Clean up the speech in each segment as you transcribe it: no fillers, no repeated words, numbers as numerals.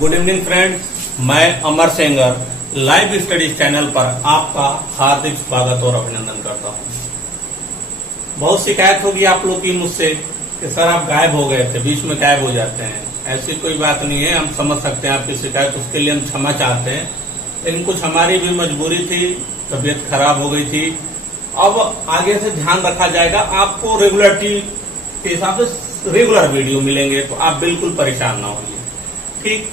Good evening friends, मैं अमर Sengar live studies channel पर आपका हार्दिक स्वागत और अभिनंदन करता हूं। बहुत शिकायत होगी आप लोग की मुझसे कि सर आप गायब हो गए थे, बीच में गायब हो जाते हैं। ऐसी कोई बात नहीं है, हम समझ सकते हैं आपकी शिकायत, उसके लिए हम क्षमा चाहते हैं। लेकिन कुछ हमारी भी मजबूरी थी, तबीयत खराब हो गई थी। अब आगे से ध्यान रखा जाएगा, आपको रेगुलरिटी के हिसाब से रेगुलर वीडियो मिलेंगे, तो आप बिल्कुल परेशान ना होइए। ठीक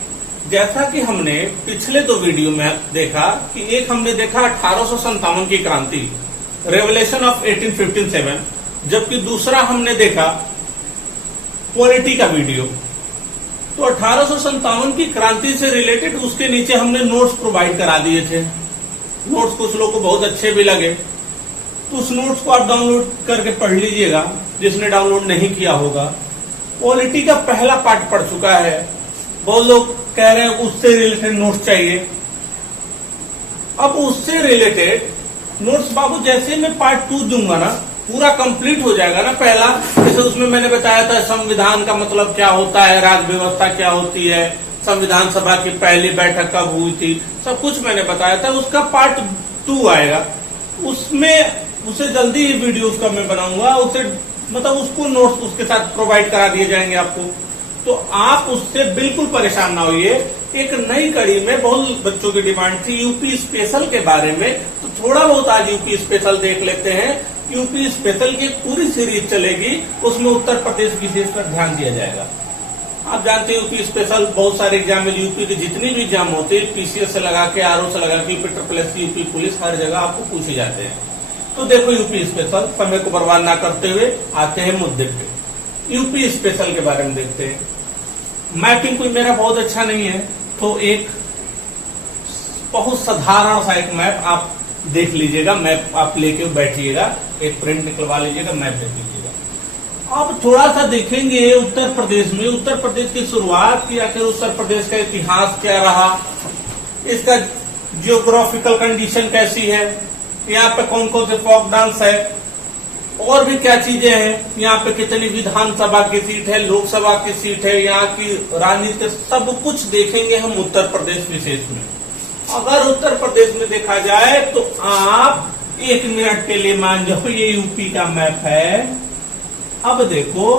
जैसा कि हमने पिछले दो वीडियो में देखा कि एक हमने देखा 1857 की क्रांति, रेवोल्यूशन ऑफ 1857, जबकि दूसरा हमने देखा पॉलिटी का वीडियो। तो 1857 की क्रांति से रिलेटेड उसके नीचे हमने नोट्स प्रोवाइड करा दिए थे। नोट्स कुछ लोगों को बहुत अच्छे भी लगे, तो उस नोट्स को आप डाउनलोड करके पढ़ लीजिएगा, जिसने डाउनलोड नहीं किया होगा। पॉलिटी का पहला पार्ट पढ़ चुका है, बहुत लोग कह रहे हैं उससे रिलेटेड नोट्स चाहिए। अब उससे रिलेटेड नोट्स बाबू जैसे मैं पार्ट 2 दूंगा ना, पूरा कंप्लीट हो जाएगा ना पहला, जैसे उसमें मैंने बताया था संविधान का मतलब क्या होता है, राज्य व्यवस्था क्या होती है, संविधान सभा की पहली बैठक कब हुई थी, सब कुछ मैंने बताया था। उसका पार्ट 2 आएगा, उसमें उसे जल्दी ही वीडियो उसका मैं बनाऊंगा, उसे मतलब उसको नोट्स उसके साथ प्रोवाइड करा दिए जाएंगे आपको, तो आप उससे बिल्कुल परेशान ना होइए। एक नई कड़ी में बहुत बच्चों की डिमांड थी यूपी स्पेशल के बारे में, तो थोड़ा बहुत आज यूपी स्पेशल देख लेते हैं। यूपी स्पेशल की पूरी सीरीज चलेगी, उसमें उत्तर प्रदेश विशेष पर ध्यान दिया जाएगा। आप जानते हैं यूपी स्पेशल बहुत सारे एग्जाम में, यूपी की जितनी भी एग्जाम होते हैं, पीसीएस से लगा के, आरओ से लगा के, UP triple S, UP police, हर जगह आपको पूछे जाते हैं। तो देखो यूपी स्पेशल, समय को बर्बाद ना करते हुए आते हैं मुद्दे पे। यूपी स्पेशल के बारे में देखते हैं। मैपिंग कोई मेरा बहुत अच्छा नहीं है, तो एक बहुत साधारण सा एक मैप आप देख लीजिएगा। मैप आप लेके बैठिएगा, एक प्रिंट निकलवा लीजिएगा, मैप देख लीजिएगा। अब थोड़ा सा देखेंगे उत्तर प्रदेश में, उत्तर प्रदेश की शुरुआत की, आखिर उत्तर प्रदेश का इतिहास क्या रहा, इसका जियोग्राफिकल कंडीशन कैसी है, यहाँ पे कौन कौन से फोक डांस है, और भी क्या चीजें हैं, यहाँ पे कितनी विधानसभा की सीट है, लोकसभा की सीट है, यहाँ की राजनीति, सब कुछ देखेंगे हम उत्तर प्रदेश विशेष में। अगर उत्तर प्रदेश में देखा जाए तो आप 1 मिनट के लिए मान जाओ ये यूपी का मैप है। अब देखो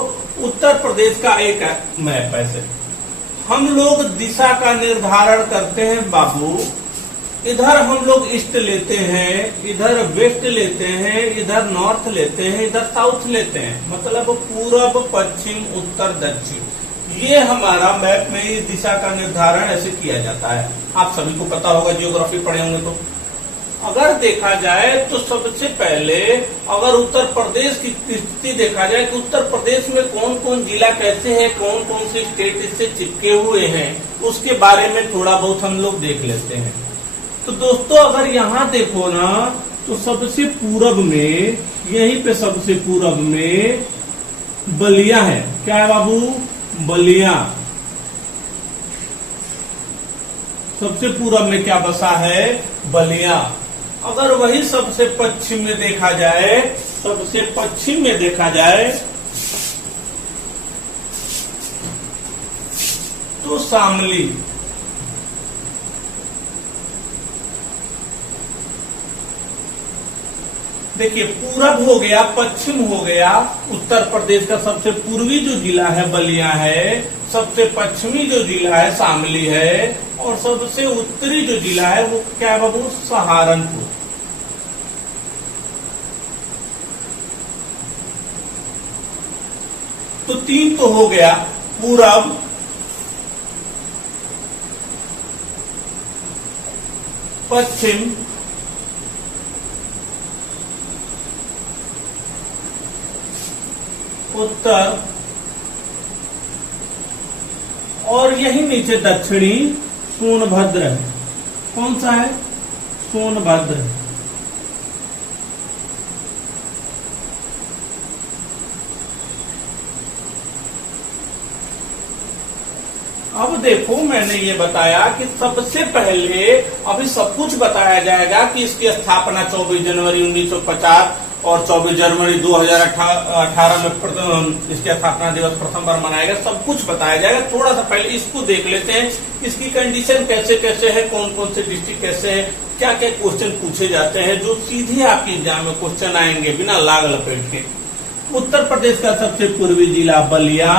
उत्तर प्रदेश का एक मैप ऐसे हम लोग दिशा का निर्धारण करते हैं बाबू। इधर हम लोग ईस्ट लेते हैं, इधर वेस्ट लेते हैं, इधर नॉर्थ लेते हैं, इधर साउथ लेते हैं, मतलब पूरब, पश्चिम, उत्तर, दक्षिण। ये हमारा मैप में इस दिशा का निर्धारण ऐसे किया जाता है। आप सभी को पता होगा, जियोग्राफी पढ़े होंगे। तो अगर देखा जाए तो सबसे पहले अगर उत्तर प्रदेश की स्थिति देखा जाए कि उत्तर प्रदेश में कौन कौन जिला कैसे है, कौन कौन से स्टेट इससे चिपके हुए हैं, उसके बारे में थोड़ा बहुत हम लोग देख लेते हैं। तो दोस्तों अगर यहाँ देखो ना, तो सबसे पूरब में, यहीं पे सबसे पूरब में बलिया है। क्या है बाबू? बलिया। सबसे पूरब में क्या बसा है? बलिया। अगर वही सबसे पश्चिम में देखा जाए, सबसे पश्चिम में देखा जाए तो शामली। देखिए पूरब हो गया, पश्चिम हो गया, उत्तर प्रदेश का सबसे पूर्वी जो जिला है बलिया है, सबसे पश्चिमी जो जिला है शामली है, और सबसे उत्तरी जो जिला है वो क्या है बाबू? सहारनपुर। तो 3 तो हो गया, पूरब, पश्चिम, उत्तर, और यही नीचे दक्षिणी सोनभद्र है। कौन सा है? सोनभद्र। अब देखो मैंने ये बताया कि सबसे पहले, अभी सब कुछ बताया जाएगा कि इसकी स्थापना 24 जनवरी 1950 और 24 जनवरी 2018 में इसके स्थापना दिवस प्रथम बार मनाया गया। सब कुछ बताया जाएगा। थोड़ा सा पहले इसको देख लेते हैं, इसकी कंडीशन कैसे कैसे है, कौन कौन से डिस्ट्रिक्ट कैसे है, क्या क्या क्वेश्चन पूछे जाते हैं जो सीधे आपके एग्जाम में क्वेश्चन आएंगे बिना लाग लपेट के। उत्तर प्रदेश का सबसे पूर्वी जिला बलिया,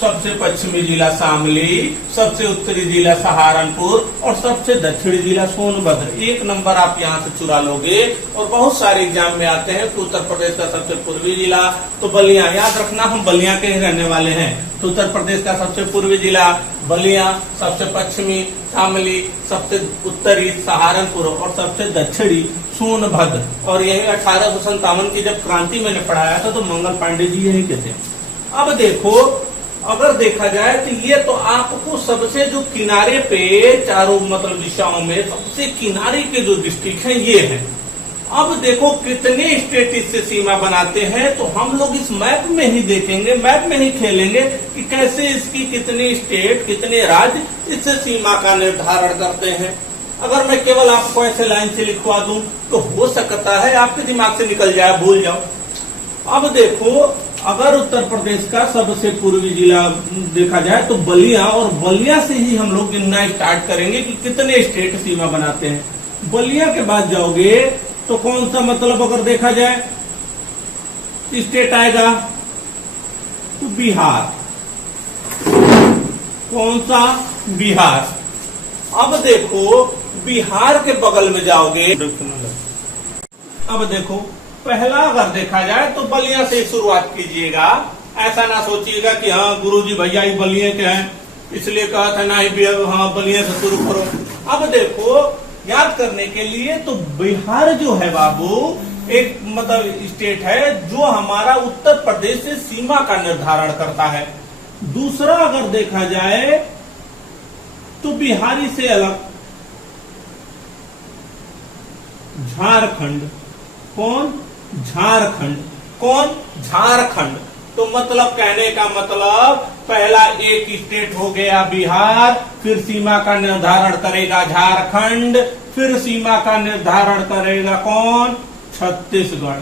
सबसे पश्चिमी जिला शामली, सबसे उत्तरी जिला सहारनपुर और सबसे दक्षिणी जिला सोनभद्र। 1 नंबर आप यहाँ से चुरा लोगे। और बहुत सारे एग्जाम में आते हैं तो उत्तर प्रदेश का सबसे पूर्वी जिला तो बलिया, याद रखना हम बलिया के ही रहने वाले हैं। तो उत्तर प्रदेश का सबसे पूर्वी जिला बलिया, सबसे पश्चिमी शामली, सबसे उत्तरी सहारनपुर और सबसे दक्षिणी सोनभद्र। और यही 1857 की जब क्रांति मैंने पढ़ाया था तो मंगल पांडे जी यही कहते हैं। अब देखो, अगर देखा जाए तो ये तो आपको सबसे जो किनारे पे चारों मतलब दिशाओं में सबसे किनारे के जो डिस्ट्रिक्ट हैं ये है। अब देखो कितने स्टेट इससे सीमा बनाते हैं, तो हम लोग इस मैप में ही देखेंगे, मैप में ही खेलेंगे कि कैसे इसकी कितने स्टेट कितने राज्य इससे सीमा का निर्धारण करते हैं। अगर मैं केवल आपको ऐसे लाइन से लिखवा दूं तो हो सकता है आपके दिमाग से निकल जाए, भूल जाओ। अब देखो, अगर उत्तर प्रदेश का सबसे पूर्वी जिला देखा जाए तो बलिया, और बलिया से ही हम लोग गिनना स्टार्ट करेंगे कि कितने स्टेट सीमा बनाते हैं। बलिया के बाद जाओगे तो कौन सा मतलब अगर देखा जाए स्टेट आएगा तो बिहार। कौन सा? बिहार। अब देखो बिहार के बगल में जाओगे, अब देखो पहला अगर देखा जाए तो बलिया से शुरुआत कीजिएगा। ऐसा ना सोचिएगा कि हाँ गुरुजी भैया ही बलिया के हैं इसलिए कहा था ना ही, हाँ बलिया से शुरू करो। अब देखो याद करने के लिए तो बिहार जो है बाबू एक मतलब स्टेट है जो हमारा उत्तर प्रदेश से सीमा का निर्धारण करता है। दूसरा अगर देखा जाए तो बिहारी से अलग झारखंड। कौन? झारखंड। कौन? झारखंड। तो मतलब कहने का मतलब पहला एक स्टेट हो गया बिहार, फिर सीमा का निर्धारण करेगा झारखंड, फिर सीमा का निर्धारण करेगा कौन? छत्तीसगढ़।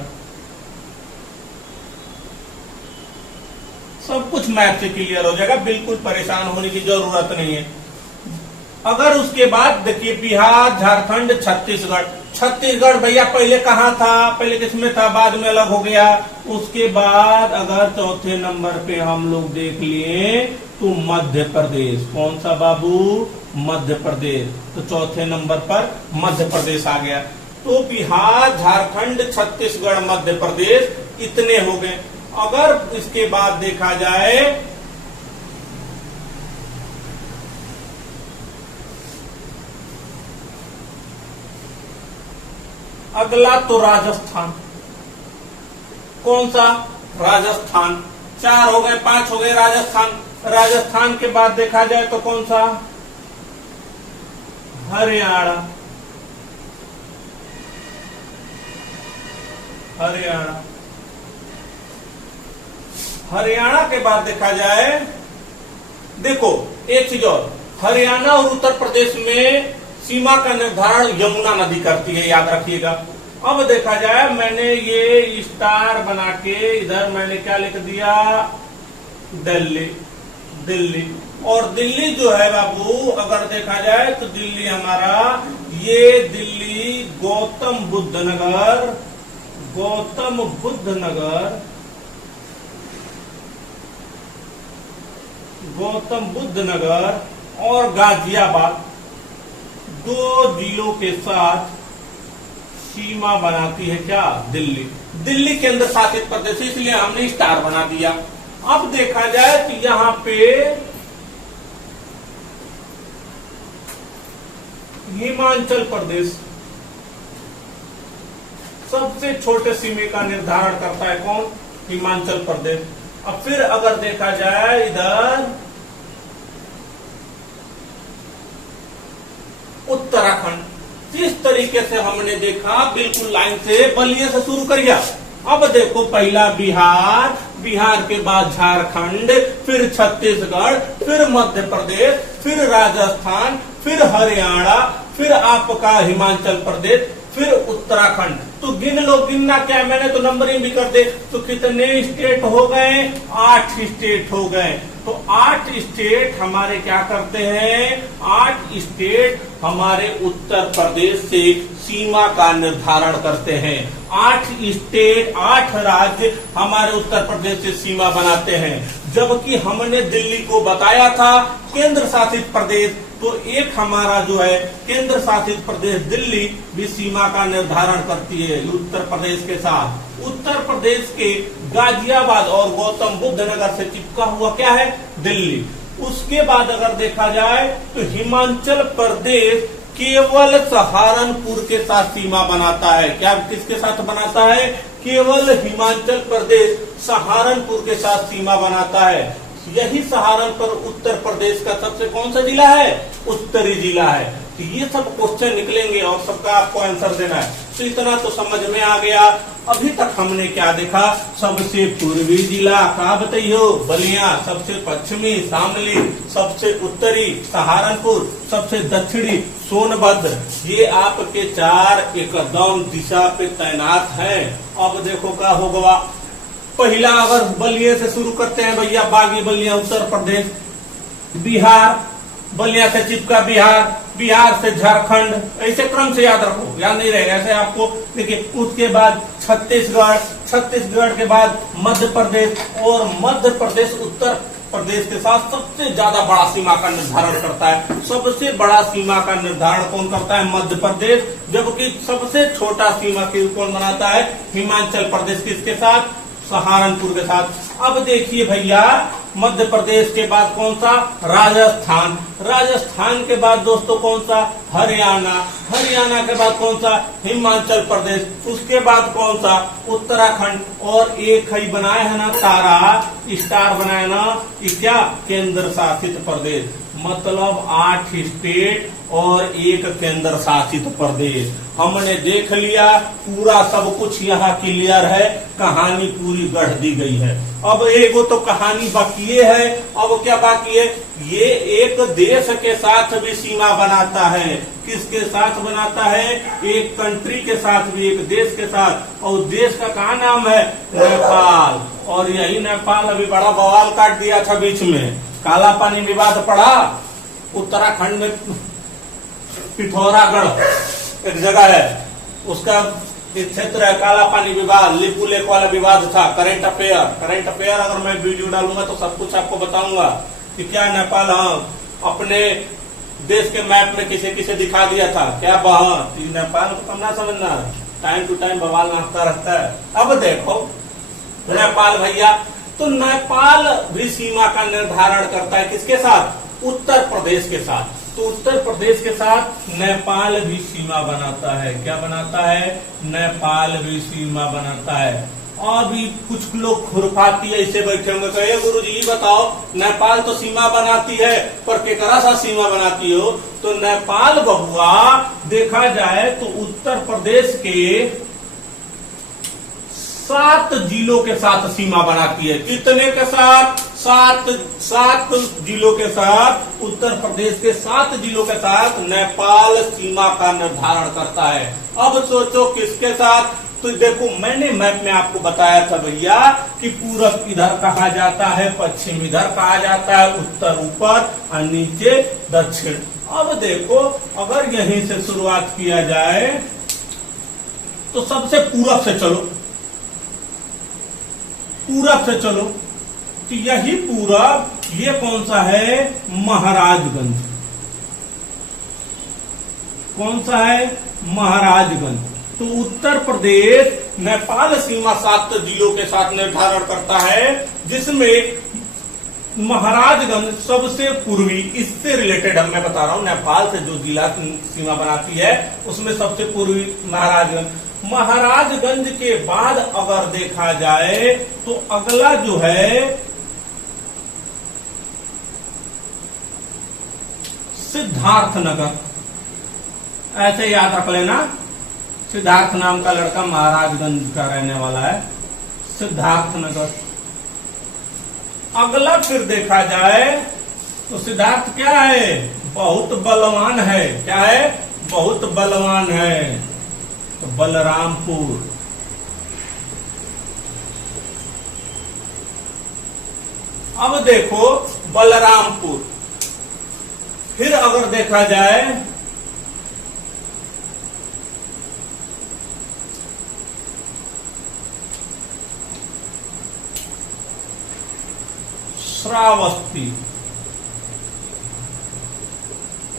सब कुछ मैप से क्लियर हो जाएगा, बिल्कुल परेशान होने की जरूरत नहीं है। अगर उसके बाद देखिए बिहार, झारखंड, छत्तीसगढ़। छत्तीसगढ़ भैया पहले कहाँ था? पहले किसमें था? बाद में अलग हो गया। उसके बाद अगर चौथे नंबर पे हम लोग देख लिए तो मध्य प्रदेश। कौन सा बाबू? मध्य प्रदेश। तो चौथे नंबर पर मध्य प्रदेश आ गया। तो बिहार, झारखंड, छत्तीसगढ़, मध्य प्रदेश इतने हो गए। अगर इसके बाद देखा जाए अगला तो राजस्थान। कौन सा? राजस्थान। 4 हो गए, 5 हो गए राजस्थान। राजस्थान के बाद देखा जाए तो कौन सा? हरियाणा। हरियाणा। हरियाणा के बाद देखा जाए, देखो एक चीज और, हरियाणा और उत्तर प्रदेश में सीमा का निर्धारण यमुना नदी करती है, याद रखिएगा। अब देखा जाए मैंने ये स्टार बना के इधर मैंने क्या लिख दिया? दिल्ली। दिल्ली। और दिल्ली जो है बाबू अगर देखा जाए तो दिल्ली हमारा ये दिल्ली गौतम बुद्ध नगर, गौतम बुद्ध नगर, गौतम बुद्ध नगर और गाजियाबाद 2 जिलों के साथ सीमा बनाती है क्या? दिल्ली। दिल्ली केंद्र शासित प्रदेश, इसलिए हमने स्टार बना दिया। अब देखा जाए तो यहां पे हिमाचल प्रदेश सबसे छोटे सीमे का निर्धारण करता है। कौन? हिमाचल प्रदेश। अब फिर अगर देखा जाए इधर उत्तराखंड। जिस तरीके से हमने देखा बिल्कुल लाइन से बलिया से शुरू करिए। अब देखो पहला बिहार, बिहार के बाद झारखंड, फिर छत्तीसगढ़, फिर मध्य प्रदेश, फिर राजस्थान, फिर हरियाणा, फिर आपका हिमाचल प्रदेश, फिर उत्तराखंड। तो गिन लो, गिनना क्या, मैंने तो नंबरिंग भी कर दे। तो कितने स्टेट हो गए? 8 स्टेट हो गए। तो 8 स्टेट हमारे क्या करते हैं? 8 स्टेट हमारे उत्तर प्रदेश से सीमा का निर्धारण करते हैं। 8 स्टेट, 8 राज्य हमारे उत्तर प्रदेश से सीमा बनाते हैं। जबकि हमने दिल्ली को बताया था केंद्र शासित प्रदेश, तो एक हमारा जो है केंद्र शासित प्रदेश दिल्ली भी सीमा का निर्धारण करती है उत्तर प्रदेश के साथ। उत्तर प्रदेश के गाजियाबाद और गौतम बुद्ध नगर से चिपका हुआ क्या है? दिल्ली। उसके बाद अगर देखा जाए तो हिमाचल प्रदेश केवल सहारनपुर के साथ सीमा बनाता है। क्या किसके साथ बनाता है? केवल हिमाचल प्रदेश सहारनपुर के साथ सीमा बनाता है। यही सहारनपुर उत्तर प्रदेश का सबसे कौन सा जिला है? उत्तरी जिला है। तो ये सब क्वेश्चन निकलेंगे और सबका आपको आंसर देना है। तो इतना तो समझ में आ गया। अभी तक हमने क्या देखा? सबसे पूर्वी जिला का बताइयो बलिया, सबसे पश्चिमी शामली, सबसे उत्तरी सहारनपुर, सबसे दक्षिणी सोनभद्र। ये आपके 4 एकदम दिशा पे तैनात हैं। अब देखो क्या होगा। पहला अगर बलिया से शुरू करते हैं भैया, बागी बलिया उत्तर प्रदेश, बिहार, बलिया से चिपका बिहार, बिहार से झारखंड, ऐसे क्रम से याद रखो, याद नहीं रहेगा ऐसे आपको। देखिए उसके बाद छत्तीसगढ़, छत्तीसगढ़ के बाद मध्य प्रदेश, और मध्य प्रदेश उत्तर प्रदेश के साथ सबसे ज्यादा बड़ा सीमा का निर्धारण करता है। सबसे बड़ा सीमा का निर्धारण कौन करता है? मध्य प्रदेश। जबकि सबसे छोटा सीमा कौन बनाता है? हिमाचल प्रदेश। किसके साथ? सहारनपुर के साथ। अब देखिए भैया, मध्य प्रदेश के बाद कौन सा? राजस्थान। राजस्थान के बाद दोस्तों कौन सा? हरियाणा। हरियाणा के बाद कौन सा? हिमाचल प्रदेश। उसके बाद कौन सा? उत्तराखंड। और एक ही बनाया है ना तारा, स्टार बनाया ना, ये क्या? केंद्र शासित प्रदेश। मतलब 8 स्टेट और एक केंद्र शासित प्रदेश। हमने देख लिया, पूरा सब कुछ यहाँ क्लियर है, कहानी पूरी गढ़ दी गई है। अब एगो तो कहानी बाकी है। अब क्या बाकी है? ये एक देश के साथ भी सीमा बनाता है। किसके साथ बनाता है? एक कंट्री के साथ भी, एक देश के साथ। और देश का क्या नाम है? नेपाल। और यही नेपाल अभी बड़ा बवाल काट दिया था बीच में। काला पानी विवाद पड़ा उत्तराखंड में, पिथौरागढ़ एक जगह है, उसका एक क्षेत्र है, काला पानी विवाद, लिपू लेक वाला विवाद था। करंट अफेयर अगर मैं वीडियो डालूंगा तो सब कुछ आपको बताऊंगा कि क्या नेपाल अपने देश के मैप में किसे किसे दिखा दिया था। क्या नेपाल को कम ना समझना, टाइम टू टाइम बवाल नाचता रहता है। अब देखो नेपाल भैया, तो नेपाल भी सीमा का निर्धारण करता है किसके साथ? उत्तर प्रदेश के साथ। तो उत्तर प्रदेश के साथ नेपाल भी सीमा बनाता है। क्या बनाता है? नेपाल भी सीमा बनाता है। अभी कुछ लोग खुरपाती ऐसे बैठे होंगे, कहे गुरु जी बताओ, नेपाल तो सीमा बनाती है पर केकरा सा सीमा बनाती हो? तो नेपाल बहुआ देखा जाए तो उत्तर प्रदेश के 7 जिलों के साथ सीमा बनाती है। कितने के साथ? 7 जिलों के साथ, उत्तर प्रदेश के 7 जिलों के साथ नेपाल सीमा का निर्धारण करता है। अब सोचो किसके साथ? तो देखो मैंने मैप में आपको बताया था भैया कि पूरब इधर कहा जाता है, पश्चिम इधर कहा जाता है, उत्तर ऊपर और नीचे दक्षिण। अब देखो अगर यहीं से शुरुआत किया जाए तो सबसे पूरब से चलो, पूरब से चलो, तो यही पूरब, ये कौन सा है? महाराजगंज। कौन सा है? महाराजगंज। तो उत्तर प्रदेश नेपाल सीमा 7 जिलों के साथ निर्धारण करता है, जिसमें महाराजगंज सबसे पूर्वी, इससे रिलेटेड मैं बता रहा हूं, नेपाल से जो जिला सीमा बनाती है उसमें सबसे पूर्वी महाराजगंज। महाराजगंज के बाद अगर देखा जाए तो अगला जो है सिद्धार्थनगर। ऐसे याद रख लेना, सिद्धार्थ नाम का लड़का महाराजगंज का रहने वाला है, सिद्धार्थनगर। अगला फिर देखा जाए तो सिद्धार्थ क्या है? बहुत बलवान है। क्या है? बहुत बलवान है। तो बलरामपुर। अब देखो बलरामपुर, फिर अगर देखा जाए श्रावस्ती,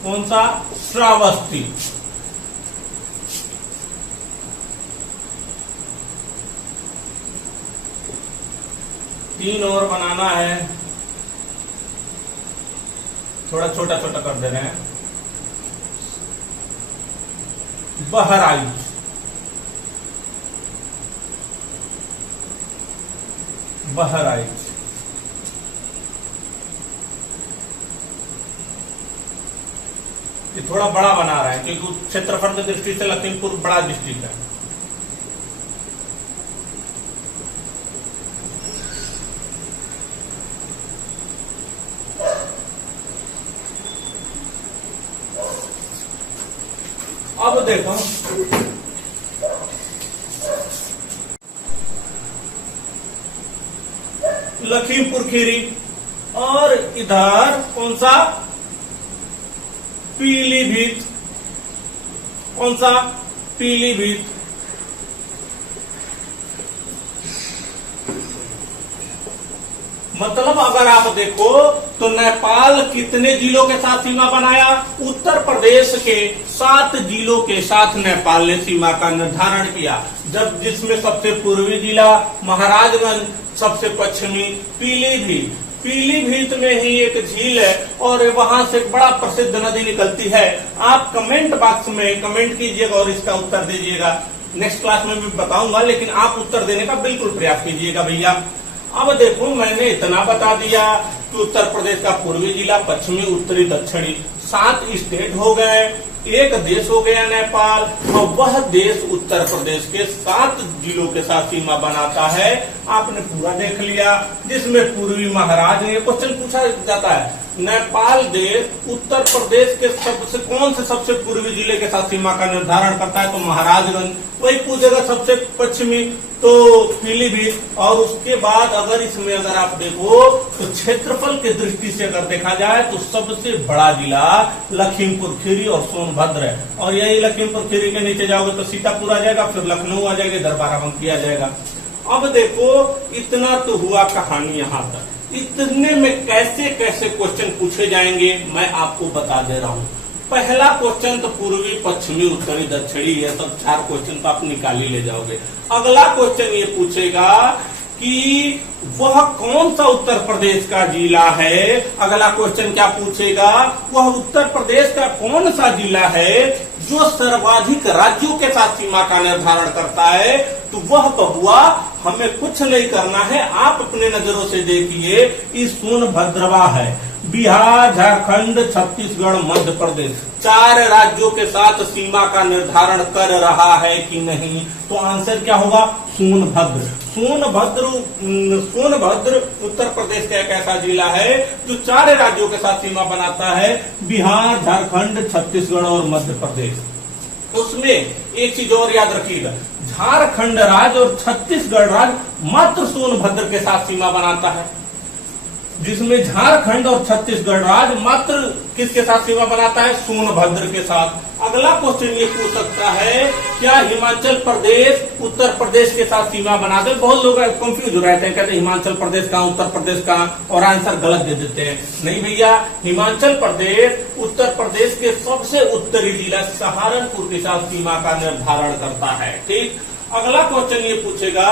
कौन सा? श्रावस्ती। तीन और बनाना है, थोड़ा छोटा छोटा कर दे रहे हैं। बहराइच, बहराइच। ये थोड़ा बड़ा बना रहा है क्योंकि क्षेत्रफल की दृष्टि से लखीमपुर बड़ा डिस्ट्रिक्ट है। अब देखो लखीमपुर खीरी, और इधर कौन सा? पीलीभीत। कौन सा? पीलीभीत। मतलब अगर आप देखो तो नेपाल कितने जिलों के साथ सीमा बनाया? उत्तर प्रदेश के 7 जिलों के साथ नेपाल ने सीमा का निर्धारण किया, जब जिसमें सबसे पूर्वी जिला महाराजगंज, सबसे पश्चिमी पीलीभीत। पीलीभीत में ही एक झील है और वहां से एक बड़ा प्रसिद्ध नदी निकलती है। आप कमेंट बॉक्स में कमेंट कीजिएगा और इसका उत्तर दीजिएगा। नेक्स्ट क्लास में भी बताऊंगा, लेकिन आप उत्तर देने का बिल्कुल प्रयास कीजिएगा भैया। अब देखो मैंने इतना बता दिया कि उत्तर प्रदेश का पूर्वी जिला, पश्चिमी, उत्तरी, दक्षिणी 7 स्टेट हो गए, एक देश हो गया नेपाल, और वह देश उत्तर प्रदेश के 7 जिलों के साथ सीमा बनाता है। आपने पूरा देख लिया, जिसमें पूर्वी महाराज, ये क्वेश्चन पूछा जाता है, नेपाल देश उत्तर प्रदेश के कौन से सबसे पूर्वी जिले के साथ सीमा का निर्धारण करता है? तो महाराजगंज। वही पूछेगा सबसे पश्चिमी तो पीलीभीत, और उसके बाद अगर इसमें अगर आप देखो तो क्षेत्रफल की दृष्टि से अगर देखा जाए तो सबसे बड़ा जिला लखीमपुर खीरी और सोनभद्र है। और यही लखीमपुर खीरी के नीचे जाओगे तो सीतापुर आ जाएगा, फिर लखनऊ आ जाएगा, इधर बाराबंकी आ जाएगा। अब देखो इतना तो हुआ कहानी यहाँ तक। इतने में कैसे कैसे क्वेश्चन पूछे जाएंगे मैं आपको बता दे रहा हूँ। पहला क्वेश्चन तो पूर्वी, पश्चिमी, उत्तरी, दक्षिणी, ये सब 4 क्वेश्चन तो आप निकाल ही ले जाओगे। अगला क्वेश्चन ये पूछेगा कि वह कौन सा उत्तर प्रदेश का जिला है। अगला क्वेश्चन क्या पूछेगा? वह उत्तर प्रदेश का कौन सा जिला है जो सर्वाधिक राज्यों के साथ सीमा का निर्धारण करता है? तो वह बबुआ हमें कुछ नहीं करना है, आप अपने नजरों से देखिए, इस सोनभद्रवा है। बिहार, झारखंड, छत्तीसगढ़, मध्य प्रदेश 4 राज्यों के साथ सीमा का निर्धारण कर रहा है कि नहीं? तो आंसर क्या होगा? सोनभद्र। सोनभद्र उत्तर प्रदेश का एक ऐसा जिला है जो 4 राज्यों के साथ सीमा बनाता है, बिहार, झारखंड, छत्तीसगढ़ और मध्य प्रदेश। उसमें एक चीज और याद रखिएगा, झारखंड राज्य और छत्तीसगढ़ राज्य मात्र सोनभद्र के साथ सीमा बनाता है, जिसमें झारखंड और छत्तीसगढ़ राज्य मात्र किसके साथ सीमा बनाता है? सोनभद्र के साथ। अगला क्वेश्चन ये पूछ सकता है, क्या हिमाचल प्रदेश उत्तर प्रदेश के साथ सीमा बनाते? बहुत लोग कंफ्यूज हो रहते हैं, कहते हैं हिमाचल प्रदेश कहाँ, उत्तर प्रदेश कहाँ, और आंसर गलत दे देते हैं। नहीं भैया, हिमाचल प्रदेश उत्तर प्रदेश के सबसे उत्तरी जिला सहारनपुर के साथ सीमा का निर्धारण करता है। ठीक। अगला क्वेश्चन ये पूछेगा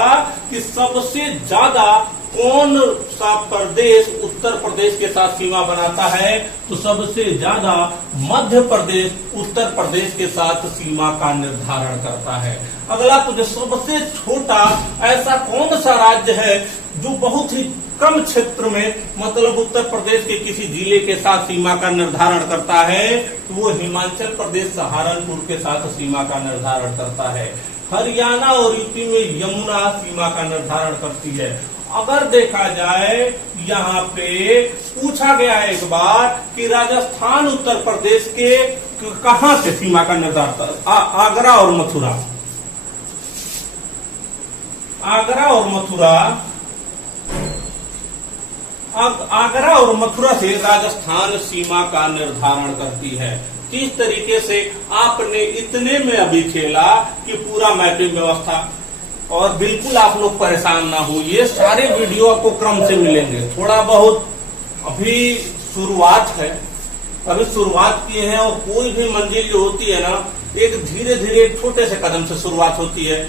कि सबसे ज्यादा कौन सा प्रदेश उत्तर प्रदेश के साथ सीमा बनाता है? तो सबसे ज्यादा मध्य प्रदेश उत्तर प्रदेश के साथ सीमा का निर्धारण करता है। अगला तो सबसे छोटा ऐसा कौन सा राज्य है जो बहुत ही कम क्षेत्र में, मतलब उत्तर प्रदेश के किसी जिले के साथ सीमा का निर्धारण करता है? तो वो हिमाचल प्रदेश सहारनपुर के साथ सीमा का निर्धारण करता है। हरियाणा और यूपी में यमुना सीमा का निर्धारण करती है। अगर देखा जाए यहाँ पे पूछा गया है एक बार कि राजस्थान उत्तर प्रदेश के कहां से सीमा का निर्धारण, आगरा और मथुरा, आगरा और मथुरा से राजस्थान सीमा का निर्धारण करती है। किस तरीके से आपने इतने में अभी खेला कि पूरा मैपिंग व्यवस्था, और बिल्कुल आप लोग परेशान ना हो, ये सारे वीडियो आपको क्रम से मिलेंगे। थोड़ा बहुत अभी शुरुआत है, अभी शुरुआत किए हैं, और कोई भी मंजिल जो होती है ना, एक धीरे धीरे छोटे से कदम से शुरुआत होती है,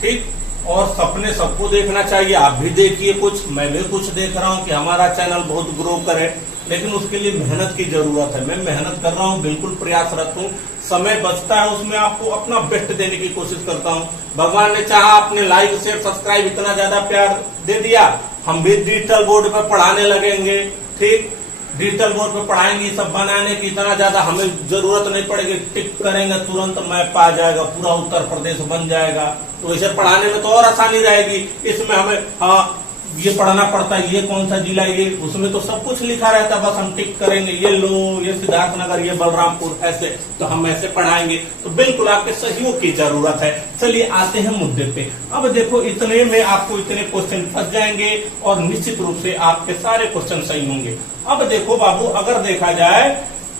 ठीक। और सपने सबको देखना चाहिए, आप भी देखिए कुछ, मैं भी कुछ देख रहा हूँ कि हमारा चैनल बहुत ग्रो करे, लेकिन उसके लिए मेहनत की जरूरत है। मैं मेहनत कर रहा हूँ, बिल्कुल प्रयासरत हूँ, समय बचता है उसमें आपको अपना बेस्ट देने की कोशिश करता हूँ। भगवान ने चाहा, आपने लाइक शेयर सब्सक्राइब इतना ज्यादा प्यार दे दिया, हम भी डिजिटल बोर्ड पर पढ़ाने लगेंगे, ठीक। डिजिटल बोर्ड पे पढ़ाएंगे, सब बनाने की इतना ज्यादा हमें जरूरत नहीं पड़ेगी, टिक करेंगे तुरंत मैप आ जाएगा, पूरा उत्तर प्रदेश बन जाएगा। तो इसे पढ़ाने में तो और आसानी रहेगी। इसमें हमें हाँ ये पढ़ना पड़ता है, ये कौन सा जिला, ये उसमें तो सब कुछ लिखा रहता है, बस हम टिक करेंगे, ये लो, ये सिद्धार्थनगर, ये बलरामपुर, ऐसे तो हम ऐसे पढ़ाएंगे। तो बिल्कुल आपके सहयोग की जरूरत है। चलिए आते हैं मुद्दे पे। अब देखो, इतने में आपको इतने क्वेश्चन फंस जाएंगे और निश्चित रूप से आपके सारे क्वेश्चन सही होंगे। अब देखो बाबू, अगर देखा जाए,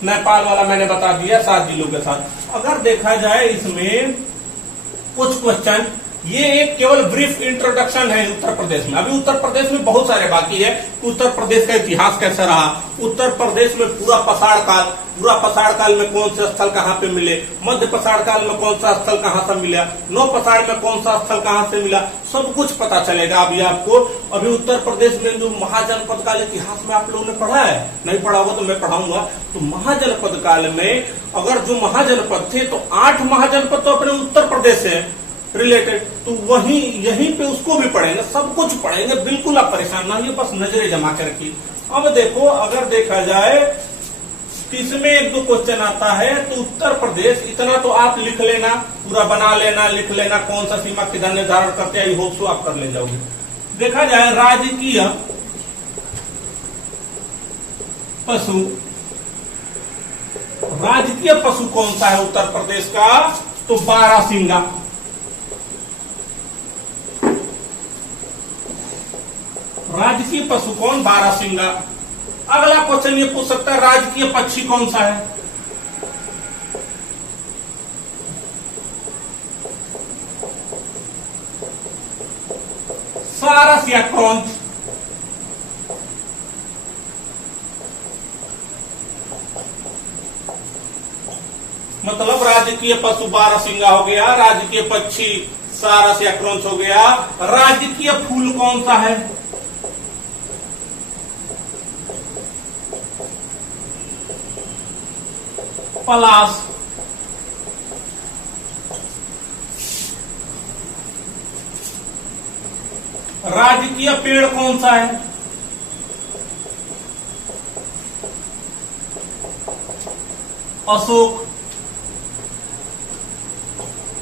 नेपाल वाला मैंने बता दिया 7 जिलों के साथ, अगर देखा जाए इसमें कुछ क्वेश्चन, ये एक केवल ब्रीफ इंट्रोडक्शन है उत्तर प्रदेश में। अभी उत्तर प्रदेश में बहुत सारे बाकी है। उत्तर प्रदेश का इतिहास कैसा रहा, उत्तर प्रदेश में पूरा पसाड़ काल में कौन से स्थल कहाँ पे मिले, मध्य पसाड़ काल में कौन सा स्थल कहाँ से मिला, नौ पसाड़ में कौन सा स्थल कहाँ से मिला, सब कुछ पता चलेगा अभी आपको। अभी उत्तर प्रदेश में जो महाजनपद काल इतिहास में आप लोगों ने पढ़ा है, नहीं पढ़ा होगा तो मैं पढ़ाऊंगा। तो महाजनपद काल में अगर जो महाजनपद थे, तो 8 महाजनपद तो अपने उत्तर प्रदेश से रिलेटेड, तो वहीं यहीं पे उसको भी पढ़ेंगे, सब कुछ पढ़ेंगे, बिल्कुल आप परेशान ना होइए, बस नजरें जमा कर रखिए। अब देखो, अगर देखा जाए इसमें 1-2 क्वेश्चन आता है, तो उत्तर प्रदेश इतना तो आप लिख लेना, पूरा बना लेना, लिख लेना, कौन सा सीमा किधर निर्धारण करते हैं, आई होप सो आप कर ले जाओगे। देखा जाए राजकीय पशु कौन सा है उत्तर प्रदेश का, तो बारहसिंगा। राजकीय पशु कौन, बारहसिंगा। अगला क्वेश्चन ये पूछ सकता है, राजकीय पक्षी कौन सा है, सारस या क्रौंच। मतलब राजकीय पशु बारहसिंगा हो गया, राजकीय पक्षी सारस या क्रौंच हो गया। राजकीय फूल कौन सा है, पलाश। राजकीय पेड़ कौन सा है, अशोक।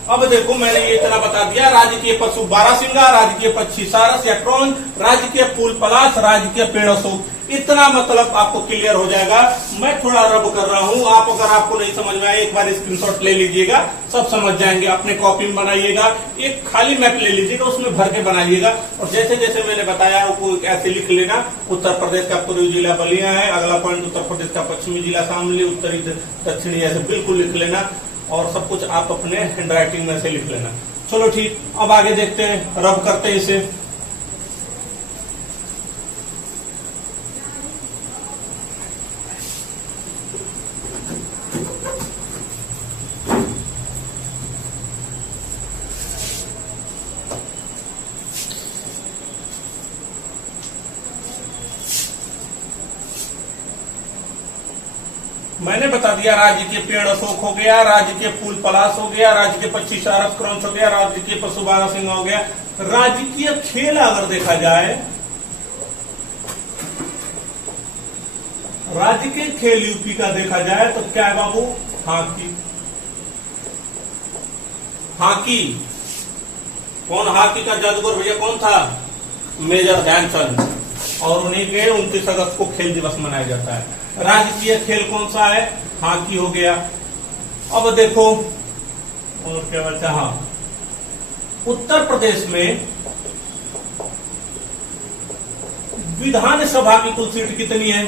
अब देखो, मैंने ये इतना बता दिया, राजकीय पशु बारहसिंगा, राजकीय पक्षी सारस या क्रौंच, राजकीय फूल पलाश, राजकीय पेड़ अशोक। इतना मतलब आपको क्लियर हो जाएगा। मैं थोड़ा रब कर रहा हूं, आप अगर आपको नहीं समझ में आए, एक बार स्क्रीनशॉट ले लीजिएगा, सब समझ जाएंगे। अपने कॉपी में बनाइएगा, एक खाली मैप ले लीजिएगा, उसमें भर के बनाइएगा, और जैसे जैसे मैंने बताया वो ऐसे लिख लेना। उत्तर प्रदेश का पूर्वी जिला बलिया है, अगला पॉइंट उत्तर प्रदेश का पश्चिमी जिला शामली, उत्तरी दक्षिणी, ऐसे बिल्कुल लिख लेना, और सब कुछ आप अपने हैंड राइटिंग में से लिख लेना। चलो ठीक, अब आगे देखते हैं, रब करते हैं इसे। मैंने बता दिया, राज्य के पेड़ अशोक हो गया, राज्य के फूल पलाश हो गया, राज्य के पक्षी सारस क्रौंच हो गया, राज्य के पशु बारहसिंगा हो गया। राजकीय खेल अगर देखा जाए, राज्य के खेल यूपी का देखा जाए तो क्या है बाबू, हॉकी। हॉकी कौन, हॉकी का जादूगर भैया कौन था, मेजर ध्यानचंद, और उन्हीं के 29 अगस्त को खेल दिवस मनाया जाता है। राजकीय खेल कौन सा है, हॉकी हो गया। अब देखो और क्या बचा, हाँ, उत्तर प्रदेश में विधानसभा की कुल सीट कितनी है?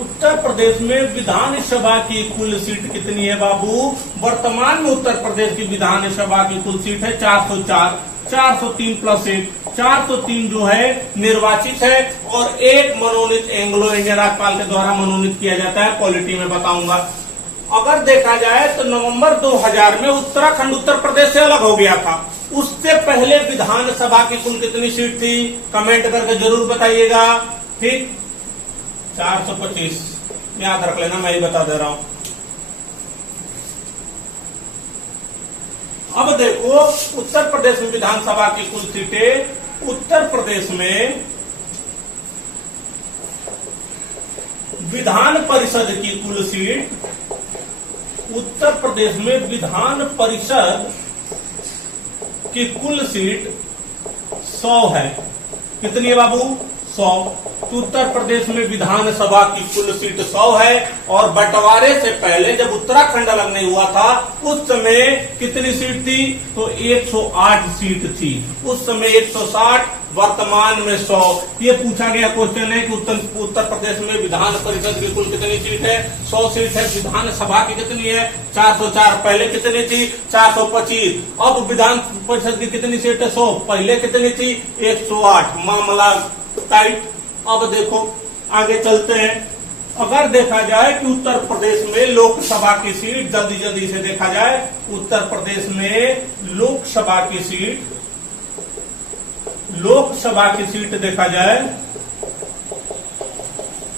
उत्तर प्रदेश में विधानसभा की कुल सीट कितनी है बाबू? वर्तमान में उत्तर प्रदेश की विधानसभा की कुल सीट है 404। 403 प्लस 1, 403 जो है निर्वाचित है और एक मनोनीत एंग्लो इंडियन राज्यपाल के द्वारा मनोनीत किया जाता है। पॉलिटी में बताऊंगा। अगर देखा जाए तो नवंबर 2000 में उत्तराखंड उत्तर प्रदेश से अलग हो गया था। उससे पहले विधानसभा की कुल कितनी सीट थी? कमेंट करके जरूर बताइएगा। ठीक, 425 याद रख लेना, मैं ही बता दे रहा हूं। अब देखो उत्तर प्रदेश में विधानसभा की कुल सीटें। उत्तर प्रदेश में विधान परिषद की कुल सीट, उत्तर प्रदेश में विधान परिषद की कुल सीट 100 है। कितनी है बाबू? 100। तो उत्तर प्रदेश में विधानसभा की कुल सीट 100 है और बंटवारे से पहले जब उत्तराखंड अलग नहीं हुआ था उस समय कितनी सीट थी? तो 108 सीट थी। उस समय 160, वर्तमान में 100। ये पूछा गया क्वेश्चन है कि उत्तर प्रदेश में विधान परिषद की कुल कितनी सीट है? 100 सीट है। विधानसभा की कितनी है? 404। पहले कितनी थी? 425। अब विधान परिषद की कितनी सीट है? 100। पहले कितनी थी? 108। मामला टाइट। अब देखो आगे चलते हैं। अगर देखा जाए कि उत्तर प्रदेश में लोकसभा की सीट, जल्दी जल्दी से देखा जाए, उत्तर प्रदेश में लोकसभा की सीट देखा जाए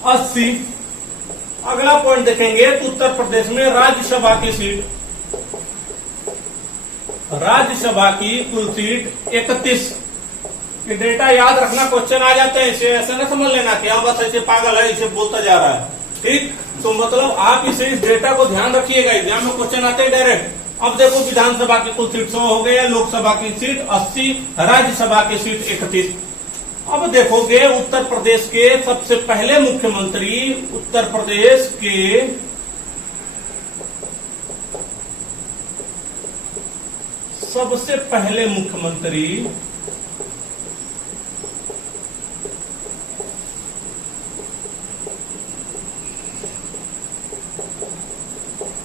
80। अगला पॉइंट देखेंगे तो उत्तर प्रदेश में राज्यसभा की कुल सीट 31। ये डेटा याद रखना, क्वेश्चन आ जाते हैं। इसे ऐसे ना समझ लेना कि हाँ बस ऐसे पागल है, इसे बोलता जा रहा है। ठीक, तो मतलब आप इस डेटा को ध्यान रखिएगा, एग्जाम में क्वेश्चन आते हैं डायरेक्ट। अब देखो विधानसभा की कुल सीट 100 हो गया, लोकसभा की सीट 80, राज्यसभा की सीट 31। अब देखोगे उत्तर प्रदेश के सबसे पहले मुख्यमंत्री, उत्तर प्रदेश के सबसे पहले मुख्यमंत्री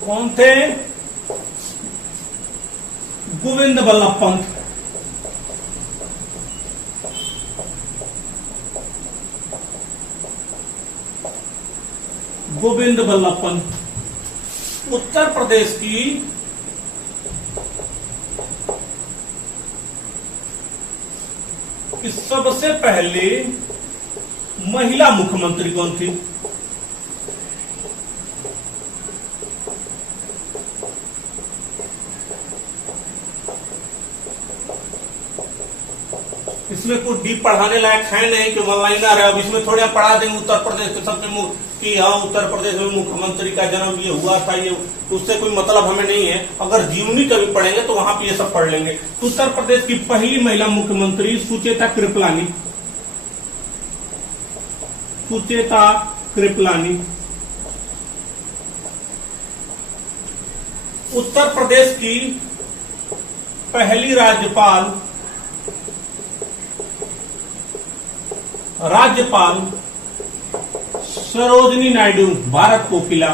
कौन थे? गोविंद बल्लभ पंत। गोविंद बल्लभ पंत उत्तर प्रदेश की सबसे पहले महिला मुख्यमंत्री कौन थी? इसमें कुछ डीप पढ़ाने लायक है नहीं कि वन लाइनर है। अब इसमें थोड़ा पढ़ा देंगे उत्तर प्रदेश के सबसे कि हाँ उत्तर प्रदेश में मुख्यमंत्री का जन्म ये हुआ था, ये उससे कोई मतलब हमें नहीं है। अगर जीवनी कभी पढ़ेंगे तो वहां पे ये सब पढ़ लेंगे। तो उत्तर प्रदेश की पहली महिला मुख्यमंत्री सुचेता कृपलानी। सुचेता कृपलानी। उत्तर प्रदेश की पहली राज्यपाल सरोजिनी नायडू, भारत कोकिला।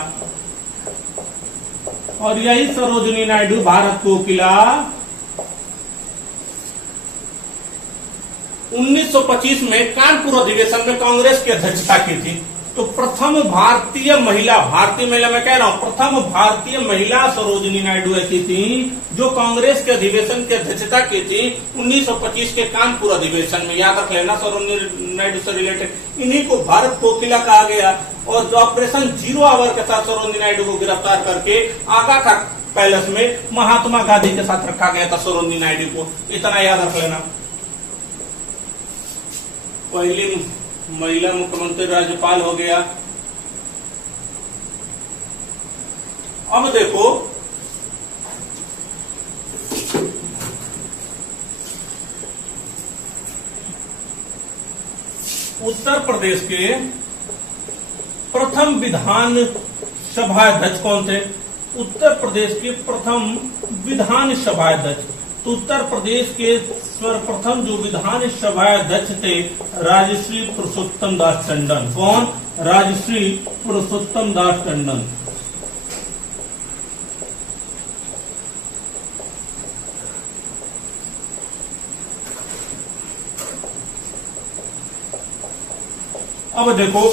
और यही सरोजिनी नायडू, भारत कोकिला 1925 में कानपुर अधिवेशन में कांग्रेस की अध्यक्षता की थी। तो प्रथम भारतीय महिला मैं कह रहा हूं, प्रथम भारतीय महिला सरोजिनी नायडू ऐसी थी जो कांग्रेस के अधिवेशन की अध्यक्षता की थी 1925 के कानपुर अधिवेशन में। याद रख लेना, सरोजिनी नायडू से रिलेटेड इन्हीं को भारत कोकिला कहा गया। और जो ऑपरेशन 0 आवर के साथ सरोजिनी नायडू को गिरफ्तार करके आगा का पैलेस में महात्मा गांधी के साथ रखा गया था सरोजिनी नायडू को। इतना याद रख लेना। पहली महिला मुख्यमंत्री राज्यपाल हो गया। अब देखो उत्तर प्रदेश के प्रथम विधान सभा अध्यक्ष कौन थे? उत्तर प्रदेश के प्रथम विधान सभा अध्यक्ष। तो उत्तर प्रदेश के सर्वप्रथम जो विधानसभा अध्यक्ष थे राजश्री पुरुषोत्तम दास टंडन। कौन? राजश्री पुरुषोत्तम दास टंडन। अब देखो,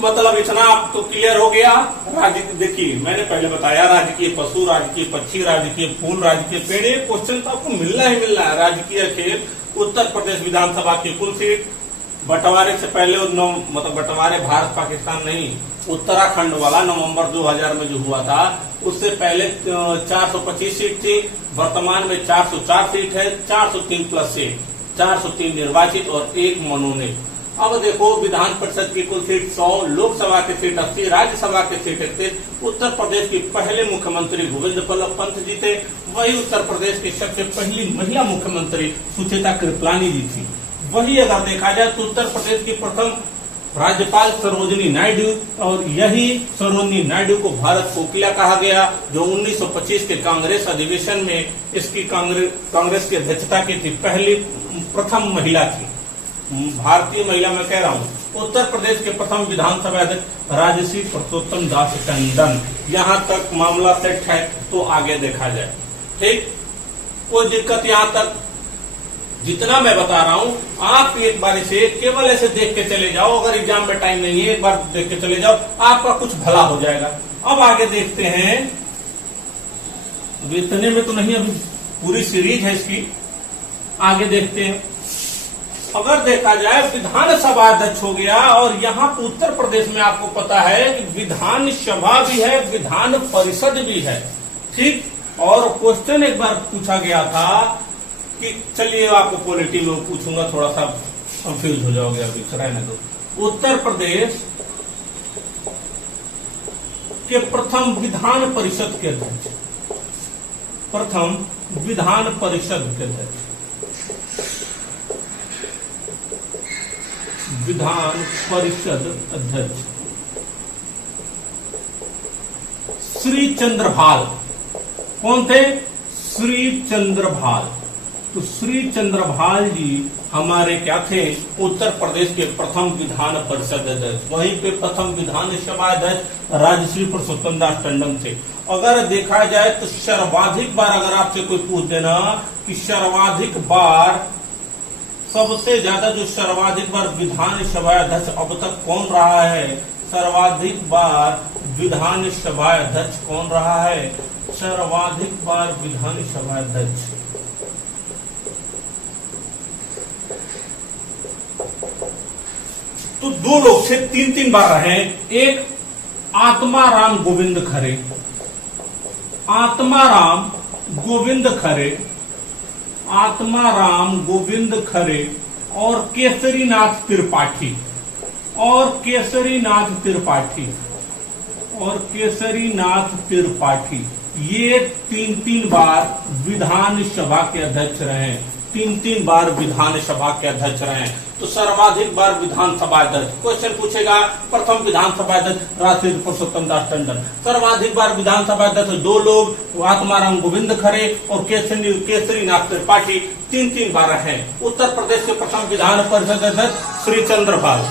मतलब इतना आप तो क्लियर हो गया। राज्य देखिए, मैंने पहले बताया राजकीय पशु, राजकीय पक्षी, राजकीय फूल, राजकीय पेड़, ये क्वेश्चन तो आपको मिलना ही मिलना है। राजकीय खेल, उत्तर प्रदेश विधानसभा की कुल सीट, बंटवारे से पहले मतलब बंटवारे भारत पाकिस्तान नहीं, उत्तराखंड वाला नवंबर 2000 में जो हुआ था, उससे पहले 425 सीट थी। वर्तमान में 404 सीट है। 403 प्लस सीट, 403 निर्वाचित और 1 मनोनीत। अब देखो, विधान परिषद की कुल सीट 100, लोकसभा की सीट 80, राज्यसभा की सीट 31। उत्तर प्रदेश की पहले मुख्यमंत्री गोविंद बल्लभ पंत जी थे। वही उत्तर प्रदेश की सबसे पहली महिला मुख्यमंत्री सुचेता कृपलानी जी थी। वही अगर देखा जाए तो उत्तर प्रदेश की प्रथम राज्यपाल सरोजिनी नायडू, और यही सरोजिनी नायडू को भारत कोकिला कहा गया, जो 1925 के कांग्रेस अधिवेशन में इसकी कांग्रेस की अध्यक्षता की थी। पहली प्रथम महिला थी, भारतीय महिला मैं कह रहा हूँ। उत्तर प्रदेश के प्रथम विधानसभा अध्यक्ष राजश्री पुरुषोत्तम दास टंडन। यहाँ तक मामला सेट है, तो आगे देखा जाए। ठीक, कोई दिक्कत यहाँ तक? जितना मैं बता रहा हूँ आप एक बार इसे केवल ऐसे देख के चले जाओ। अगर एग्जाम में टाइम नहीं है, एक बार देख के चले जाओ, आपका कुछ भला हो जाएगा। अब आगे देखते हैं। इतने में तो नहीं, अभी पूरी सीरीज है इसकी। आगे देखते हैं। अगर देखा जाए, विधानसभा अध्यक्ष हो गया, और यहाँ पर उत्तर प्रदेश में आपको पता है कि विधानसभा भी है, विधान परिषद भी है। ठीक, और क्वेश्चन एक बार पूछा गया था कि, चलिए आपको पॉलिटी में पूछूंगा, थोड़ा सा कंफ्यूज हो जाओगे अभी, रहने दो। उत्तर प्रदेश के प्रथम विधान परिषद के अध्यक्ष, प्रथम विधान परिषद के अध्यक्ष, विधान परिषद अध्यक्ष श्री चंद्रभाल। कौन थे? श्री चंद्रभाल। तो श्री चंद्रभाल जी हमारे क्या थे? उत्तर प्रदेश के प्रथम विधान परिषद अध्यक्ष। वहीं पे प्रथम विधानसभा अध्यक्ष राजश्री पुरुषोत्तम दास टंडन थे। अगर देखा जाए तो सर्वाधिक बार, अगर आपसे कोई पूछ देना कि सर्वाधिक बार, सबसे ज्यादा जो सर्वाधिक बार विधानसभा अध्यक्ष अब तक कौन रहा है? सर्वाधिक बार विधानसभा अध्यक्ष कौन रहा है? सर्वाधिक बार विधानसभा अध्यक्ष तो 2 लोग थे, 3 बार रहे। एक आत्माराम गोविंद खरे, आत्माराम गोविंद खरे, आत्माराम गोविंद खरे, और केसरीनाथ त्रिपाठी, और केसरीनाथ त्रिपाठी, और केसरीनाथ त्रिपाठी। ये 3 बार विधानसभा के अध्यक्ष रहे। 3 बार विधानसभा के अध्यक्ष रहे। तो सर्वाधिक बार विधानसभा अध्यक्ष, क्वेश्चन पूछेगा, प्रथम विधानसभा अध्यक्ष राजश्री पुरुषोत्तम दास टंडन। सर्वाधिक बार विधानसभा अध्यक्ष 2 लोग, आत्माराम गोविंद खरे और केसरीनाथ त्रिपाठी, 3 बार रहे। उत्तर प्रदेश के प्रथम विधान परिषद अध्यक्ष श्री चंद्रभाल।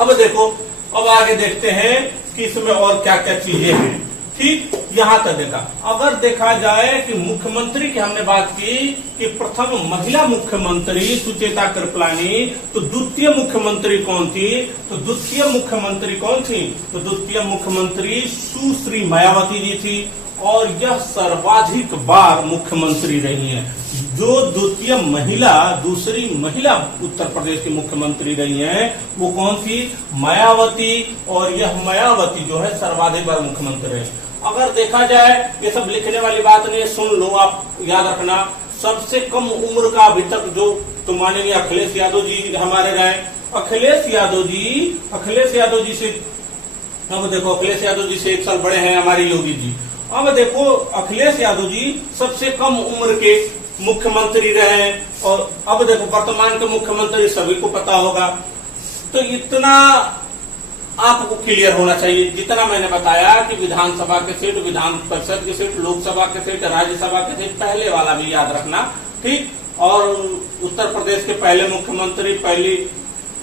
अब देखो, अब आगे देखते हैं कि इसमें और क्या क्या चीजें हैं। ठीक, यहां तक देखा। अगर देखा जाए कि मुख्यमंत्री की हमने बात की कि प्रथम महिला मुख्यमंत्री सुचेता कृपलानी, तो द्वितीय मुख्यमंत्री कौन थी? तो द्वितीय मुख्यमंत्री कौन थी? तो द्वितीय मुख्यमंत्री सुश्री मायावती जी थी, और यह सर्वाधिक बार मुख्यमंत्री रही हैं। जो द्वितीय महिला, दूसरी महिला उत्तर प्रदेश की मुख्यमंत्री रही हैं, वो कौन थी? मायावती। और यह मायावती जो है सर्वाधिक बार मुख्यमंत्री रही। अगर देखा जाए, ये सब लिखने वाली बात नहीं है, सुन लो, आप याद रखना। सबसे कम उम्र का अभी तक जो तो माननीय अखिलेश यादव जी हमारे रहे। अखिलेश यादव जी से, अब देखो, अखिलेश यादव जी से 1 साल बड़े हैं हमारे योगी जी। अब देखो, अखिलेश यादव जी सबसे कम उम्र के मुख्यमंत्री रहे। और अब देखो, वर्तमान के मुख्यमंत्री सभी को पता होगा। तो इतना आपको क्लियर होना चाहिए। जितना मैंने बताया कि विधानसभा के सीट, विधान परिषद की सीट, लोकसभा के सीट, राज्यसभा के सीट, पहले वाला भी याद रखना, ठीक। और उत्तर प्रदेश के पहले मुख्यमंत्री, पहली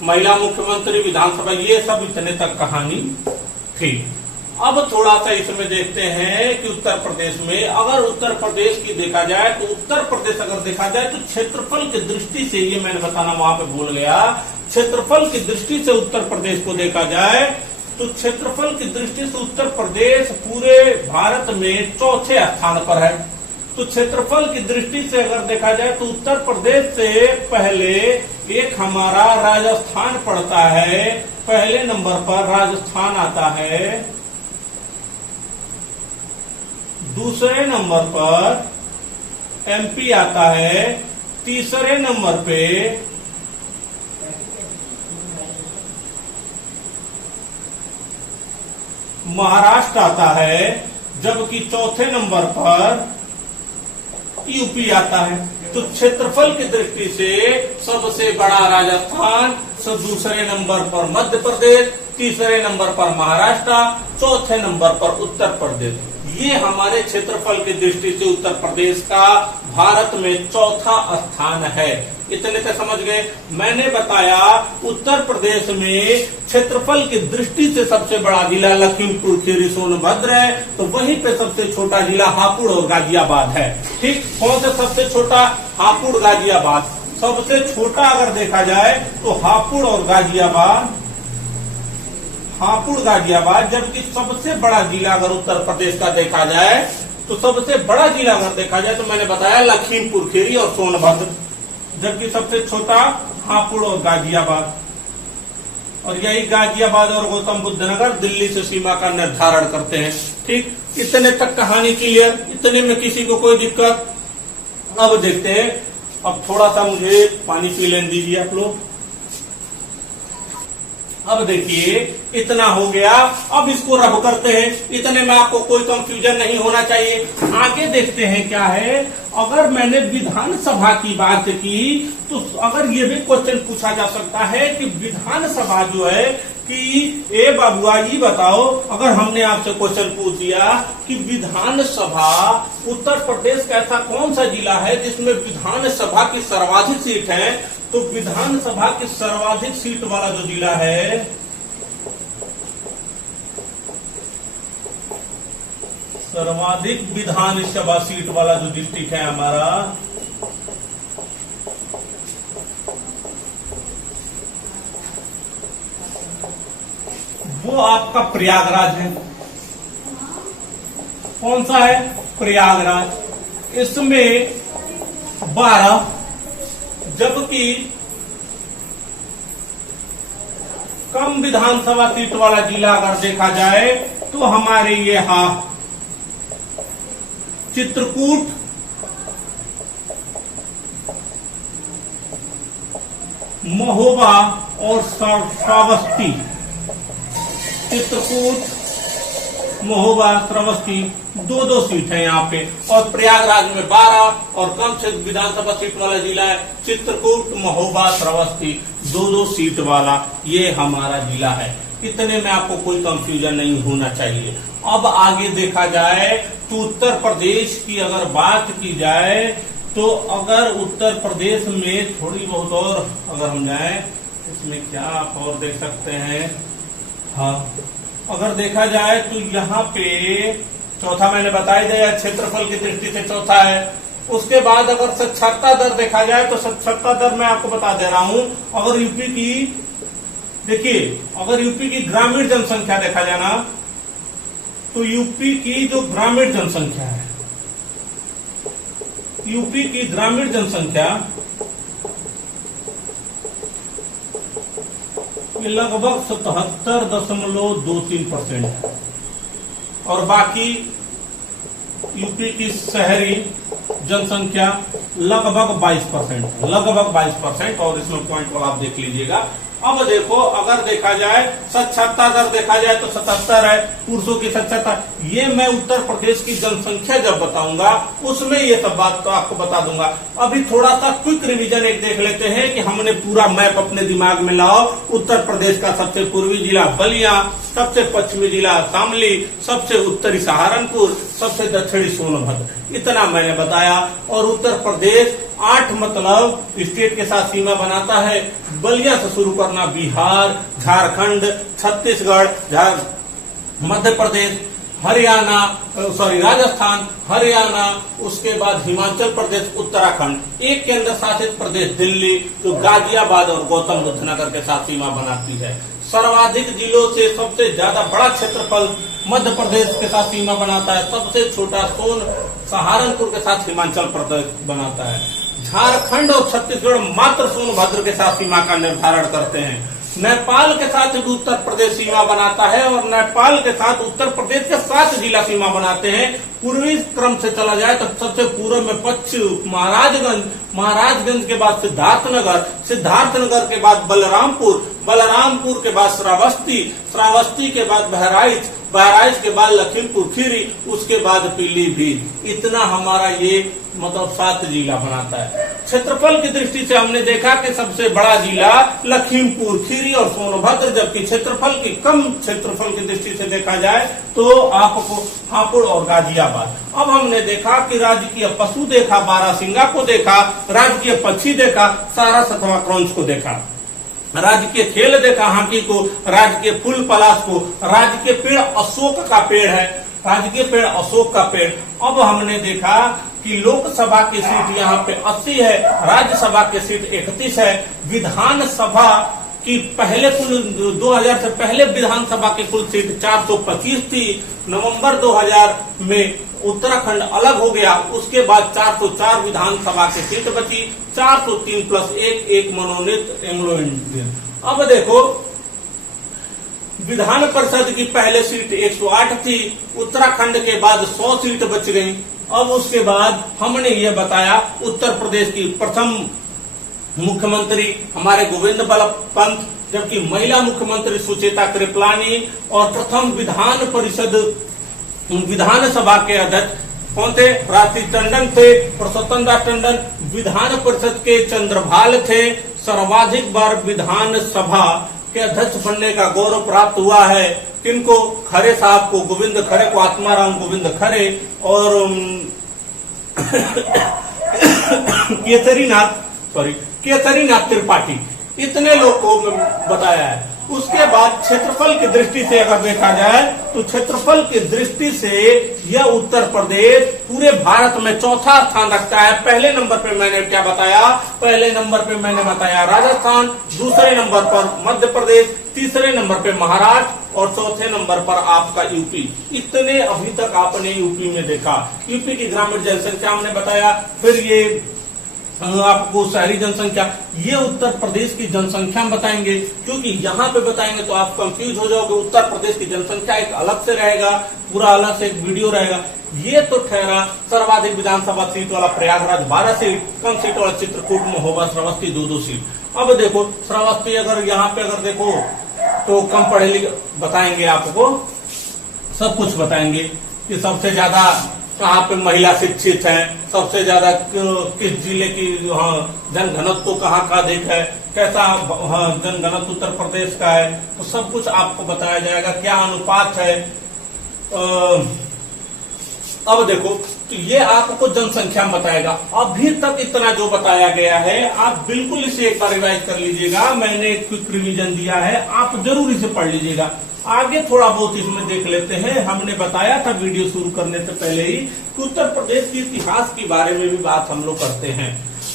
महिला मुख्यमंत्री, विधानसभा, ये सब इतने तक कहानी थी। अब थोड़ा सा इसमें देखते हैं कि उत्तर प्रदेश में, अगर उत्तर प्रदेश की देखा जाए तो उत्तर प्रदेश अगर देखा जाए तो क्षेत्रफल की दृष्टि से, ये मैंने बताना वहां पे भूल गया, क्षेत्रफल की दृष्टि से उत्तर प्रदेश को देखा जाए तो क्षेत्रफल की दृष्टि से उत्तर प्रदेश पूरे भारत में चौथे स्थान पर है। तो क्षेत्रफल की दृष्टि से अगर देखा जाए तो उत्तर प्रदेश से पहले एक हमारा राजस्थान पड़ता है, पहले नंबर पर राजस्थान आता है, दूसरे नंबर पर एमपी आता है, तीसरे नंबर पे महाराष्ट्र आता है, जबकि चौथे नंबर पर यूपी आता है। तो क्षेत्रफल की दृष्टि से सबसे बड़ा राजस्थान, दूसरे नंबर पर मध्य प्रदेश, तीसरे नंबर पर महाराष्ट्र, चौथे नंबर पर उत्तर प्रदेश। ये हमारे क्षेत्रफल की दृष्टि से उत्तर प्रदेश का भारत में चौथा स्थान है। इतने तक समझ गए। मैंने बताया उत्तर प्रदेश में क्षेत्रफल की दृष्टि से सबसे बड़ा जिला लखीमपुर खीरी सोनभद्र है, तो वहीं पे सबसे छोटा जिला हापुड़ और गाजियाबाद है, ठीक। कौन सा सबसे छोटा? हापुड़, गाजियाबाद। सबसे छोटा अगर देखा जाए तो हापुड़ और गाजियाबाद, हापुड़ गाजियाबाद। जबकि सबसे बड़ा जिला अगर उत्तर प्रदेश का देखा जाए तो सबसे बड़ा जिला अगर देखा जाए तो मैंने बताया लखीमपुर खीरी और सोनभद्र, जबकि सबसे छोटा हापुड़ और गाजियाबाद। और यही गाजियाबाद और गौतम बुद्ध नगर दिल्ली से सीमा का निर्धारण करते हैं, ठीक। इतने तक कहानी क्लियर, इतने में किसी को कोई दिक्कत? अब देखते हैं। अब थोड़ा सा मुझे पानी पी लेने दीजिए आप लोग। अब देखिए इतना हो गया, अब इसको रब करते हैं। इतने में आपको कोई कंफ्यूजन नहीं होना चाहिए। आगे देखते हैं क्या है। अगर मैंने विधानसभा की बात की तो अगर ये भी क्वेश्चन पूछा जा सकता है कि विधानसभा जो है कि ए बाबुआ ये बताओ, अगर हमने आपसे क्वेश्चन पूछ दिया कि विधानसभा उत्तर प्रदेश का ऐसा कौन सा जिला है जिसमें विधानसभा की सर्वाधिक सीट है, तो विधानसभा की सर्वाधिक सीट वाला जो जिला है सर्वाधिक विधानसभा सीट वाला जो डिस्ट्रिक्ट है हमारा, वो आपका प्रयागराज है। कौन सा है? प्रयागराज। इसमें 12, जबकि कम विधानसभा सीट वाला जिला अगर देखा जाए तो हमारे ये चित्रकूट, महोबा और श्रावस्ती। चित्रकूट, महोबा, श्रावस्ती, दो सीट है यहाँ पे। और प्रयागराज में 12 और कम से विधानसभा सीट वाला जिला है चित्रकूट, महोबा, श्रावस्ती, दो सीट वाला ये हमारा जिला है। इतने में आपको कोई कंफ्यूजन नहीं होना चाहिए। अब आगे देखा जाए तो उत्तर प्रदेश की अगर बात की जाए तो अगर उत्तर प्रदेश में थोड़ी बहुत और अगर हम जाए, इसमें क्या आप और देख सकते हैं। हाँ, अगर देखा जाए तो यहाँ पे चौथा मैंने बता ही दिया, क्षेत्रफल की दृष्टि से चौथा है। उसके बाद अगर साक्षरता दर देखा जाए तो साक्षरता दर मैं आपको बता दे रहा हूं। अगर यूपी की देखिए, अगर यूपी की ग्रामीण जनसंख्या देखा जाए ना, तो यूपी की जो ग्रामीण जनसंख्या है, यूपी की ग्रामीण जनसंख्या ये लगभग 77.23% है। और बाकी यूपी की शहरी जनसंख्या लगभग 22%, लगभग 22%। और इसमें पॉइंट वाला आप देख लीजिएगा, अब देखो, अगर देखा जाए साक्षरता दर देखा जाए तो 77 है, पुरुषों की साक्षरता। ये मैं उत्तर प्रदेश की जनसंख्या जब बताऊंगा उसमें ये सब बात तो आपको बता दूंगा। अभी थोड़ा सा क्विक रिवीजन एक देख लेते हैं कि हमने पूरा मैप अपने दिमाग में लाओ। उत्तर प्रदेश का सबसे पूर्वी जिला बलिया, सबसे पश्चिमी जिला शामली, सबसे उत्तरी सहारनपुर, सबसे दक्षिणी सोनभद्र, इतना मैंने बताया। और उत्तर प्रदेश 8 मतलब स्टेट के साथ सीमा बनाता है। बलिया से शुरू करना बिहार, झारखंड, छत्तीसगढ़, मध्य प्रदेश, हरियाणा, राजस्थान, हरियाणा, उसके बाद हिमाचल प्रदेश, उत्तराखंड, एक केंद्र शासित प्रदेश दिल्ली जो गाजियाबाद और गौतम बुद्ध नगर के साथ सीमा बनाती है। सर्वाधिक जिलों से सबसे ज्यादा बड़ा क्षेत्रफल मध्य प्रदेश के साथ सीमा बनाता है। सबसे छोटा सहारनपुर के साथ हिमाचल प्रदेश बनाता है। झारखंड और छत्तीसगढ़ मात्र सोनभद्र के साथ सीमा का निर्धारण करते हैं। नेपाल के साथ उत्तर प्रदेश सीमा बनाता है और नेपाल के साथ उत्तर प्रदेश के 7 जिला सीमा बनाते हैं। पूर्वी क्रम से चला जाए तो सबसे पूर्व में पश्चिम महाराजगंज, महाराजगंज के बाद सिद्धार्थनगर, सिद्धार्थनगर के बाद बलरामपुर, बलरामपुर के बाद श्रावस्ती, श्रावस्ती के बाद बहराइच, बहराइच के बाद लखीमपुर खीरी, उसके बाद पीलीभीत। इतना हमारा ये मतलब 7 जिला बनाता है। क्षेत्रफल की दृष्टि से हमने देखा कि सबसे बड़ा जिला लखीमपुर खीरी और सोनभद्र, जबकि क्षेत्रफल की कम क्षेत्रफल की दृष्टि से देखा जाए तो आपको हापुड़ और गाजियाबाद। अब हमने देखा कि राजकीय पशु देखा, बारहसिंगा को देखा, राजकीय पक्षी देखा, सारस अथवा क्रौंच को देखा, राजकीय खेल देखा, हाथी को, राजकीय फूल पलाश को, राजकीय पेड़ अशोक का पेड़ है, राजकीय पेड़ अशोक का पेड़। अब हमने देखा कि लोकसभा की सीट यहाँ पे 80 है, राज्यसभा की सीट 31 है, विधानसभा की पहले कुल 2000 से पहले विधानसभा की कुल सीट 425 थी। नवंबर 2000 में उत्तराखंड अलग हो गया, उसके बाद 404 विधानसभा की सीट बची, 403 प्लस 1 मनोनीत एंग्लो इंडियन। अब देखो, विधान परिषद की पहले सीट 108 थी, उत्तराखंड के बाद 100 सीट बच गई। अब उसके बाद हमने ये बताया उत्तर प्रदेश की प्रथम मुख्यमंत्री हमारे गोविंद बल्लभ पंत, जबकि महिला मुख्यमंत्री सुचेता कृपलानी, और प्रथम विधानसभा के अध्यक्ष कौन थे? राशि टंडन थे, पुरुषोत्तम दास टंडन। विधान परिषद के चंद्रभाल थे। सर्वाधिक बार विधानसभा के अध्यक्ष बनने का गौरव प्राप्त हुआ है किनको? खरे साहब को, गोविंद खरे को, आत्माराम गोविंद खरे और केसरीनाथ त्रिपाठी, इतने लोग को बताया है। उसके बाद क्षेत्रफल की दृष्टि से अगर देखा जाए तो क्षेत्रफल की दृष्टि से यह उत्तर प्रदेश पूरे भारत में चौथा स्थान रखता है। पहले नंबर पे मैंने क्या बताया? पहले नंबर पे मैंने बताया राजस्थान, दूसरे नंबर पर मध्य प्रदेश, तीसरे नंबर पे महाराष्ट्र और चौथे नंबर पर आपका यूपी। इतने अभी तक आपने यूपी में देखा। यूपी की ग्रामीण जनसंख्या हमने बताया, फिर ये आपको शहरी जनसंख्या, ये उत्तर प्रदेश की जनसंख्या हम बताएंगे, क्योंकि यहाँ पे बताएंगे तो आप कंफ्यूज हो जाओगे। उत्तर प्रदेश की जनसंख्या एक अलग से रहेगा, पूरा अलग से एक वीडियो रहेगा। ये तो ठहरा सर्वाधिक विधानसभा सीट वाला प्रयागराज 12 सीट, कम सीट वाला चित्रकूट में होगा श्रावस्ती 2-2 सीट। अब देखो श्रावस्ती अगर यहाँ पे अगर देखो तो कम पढ़े लिखे बताएंगे, आपको सब कुछ बताएंगे कि सबसे ज्यादा कहाँ पे महिला शिक्षित है, सबसे ज्यादा किस जिले की जनघनत्व कहाँ का अधिक है, कैसा जनघनत्व उत्तर प्रदेश का है, तो सब कुछ आपको बताया जाएगा, क्या अनुपात है। अब देखो तो ये आपको जनसंख्या बताएगा। अभी तक इतना जो बताया गया है आप बिल्कुल इसे एक बार रिवाइज कर लीजिएगा। मैंने एक क्विक रिवीजन दिया है, आप जरूर इसे पढ़ लीजिएगा। आगे थोड़ा बहुत इसमें देख लेते हैं। हमने बताया था वीडियो शुरू करने से पहले ही कि उत्तर प्रदेश के इतिहास के बारे में भी बात हम लोग करते हैं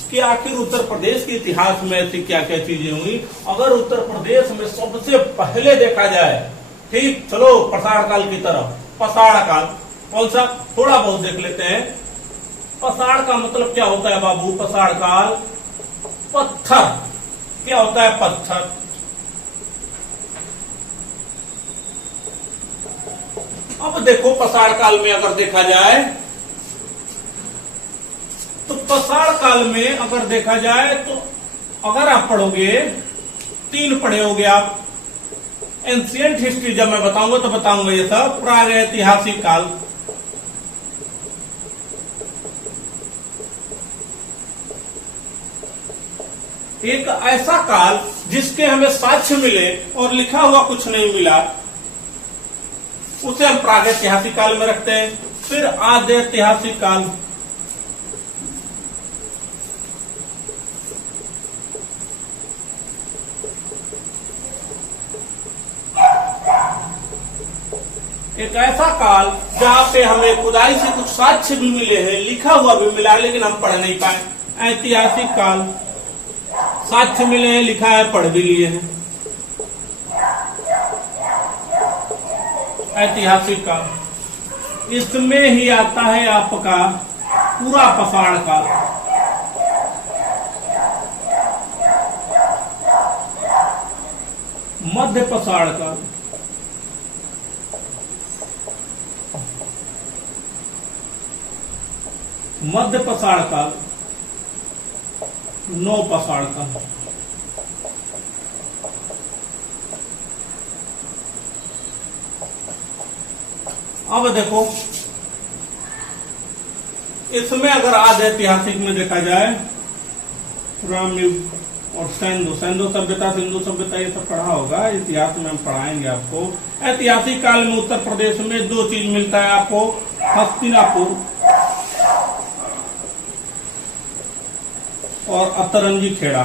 कि आखिर उत्तर प्रदेश के इतिहास में ऐसी क्या क्या चीजें हुई। अगर उत्तर प्रदेश में सबसे पहले देखा जाए, ठीक, चलो पाषाण काल की तरफ। पाषाण काल कौन सा? थोड़ा बहुत देख लेते हैं। पाषाण का मतलब क्या होता है बाबू? पाषाण काल पत्थर। क्या होता है? पत्थर। अब देखो पाषाण काल में अगर देखा जाए तो पाषाण काल में अगर देखा जाए तो अगर आप पढ़ोगे 3 पढ़े होगे आप। एंशियंट हिस्ट्री जब मैं बताऊंगा तो बताऊंगा ये सब प्रागैतिहासिक काल। एक ऐसा काल जिसके हमें साक्ष्य मिले और लिखा हुआ कुछ नहीं मिला, उसे हम प्रागैतिहासिक काल में रखते हैं। फिर आद्यैतिहासिक काल, एक ऐसा काल जहां पे हमें खुदाई से कुछ साक्ष्य भी मिले हैं, लिखा हुआ भी मिला है, लेकिन हम पढ़ नहीं पाए। ऐतिहासिक काल, साक्ष्य मिले हैं, लिखा है, पढ़ भी लिए हैं। ऐतिहासिक काल, इसमें ही आता है आपका पूरा पसाड़ काल। मध्य पसाड़ काल, मध्य पसाड़ काल, नौ पसाड़ काल। अब देखो इसमें अगर आज ऐतिहासिक में देखा जाए, रामयुग और सैंधु सभ्यता, सिंधु सभ्यता, ये सब पढ़ा होगा, इतिहास में हम पढ़ाएंगे आपको। ऐतिहासिक काल में उत्तर प्रदेश में 2 चीज मिलता है आपको, हस्तिनापुर और अतरंगी खेड़ा।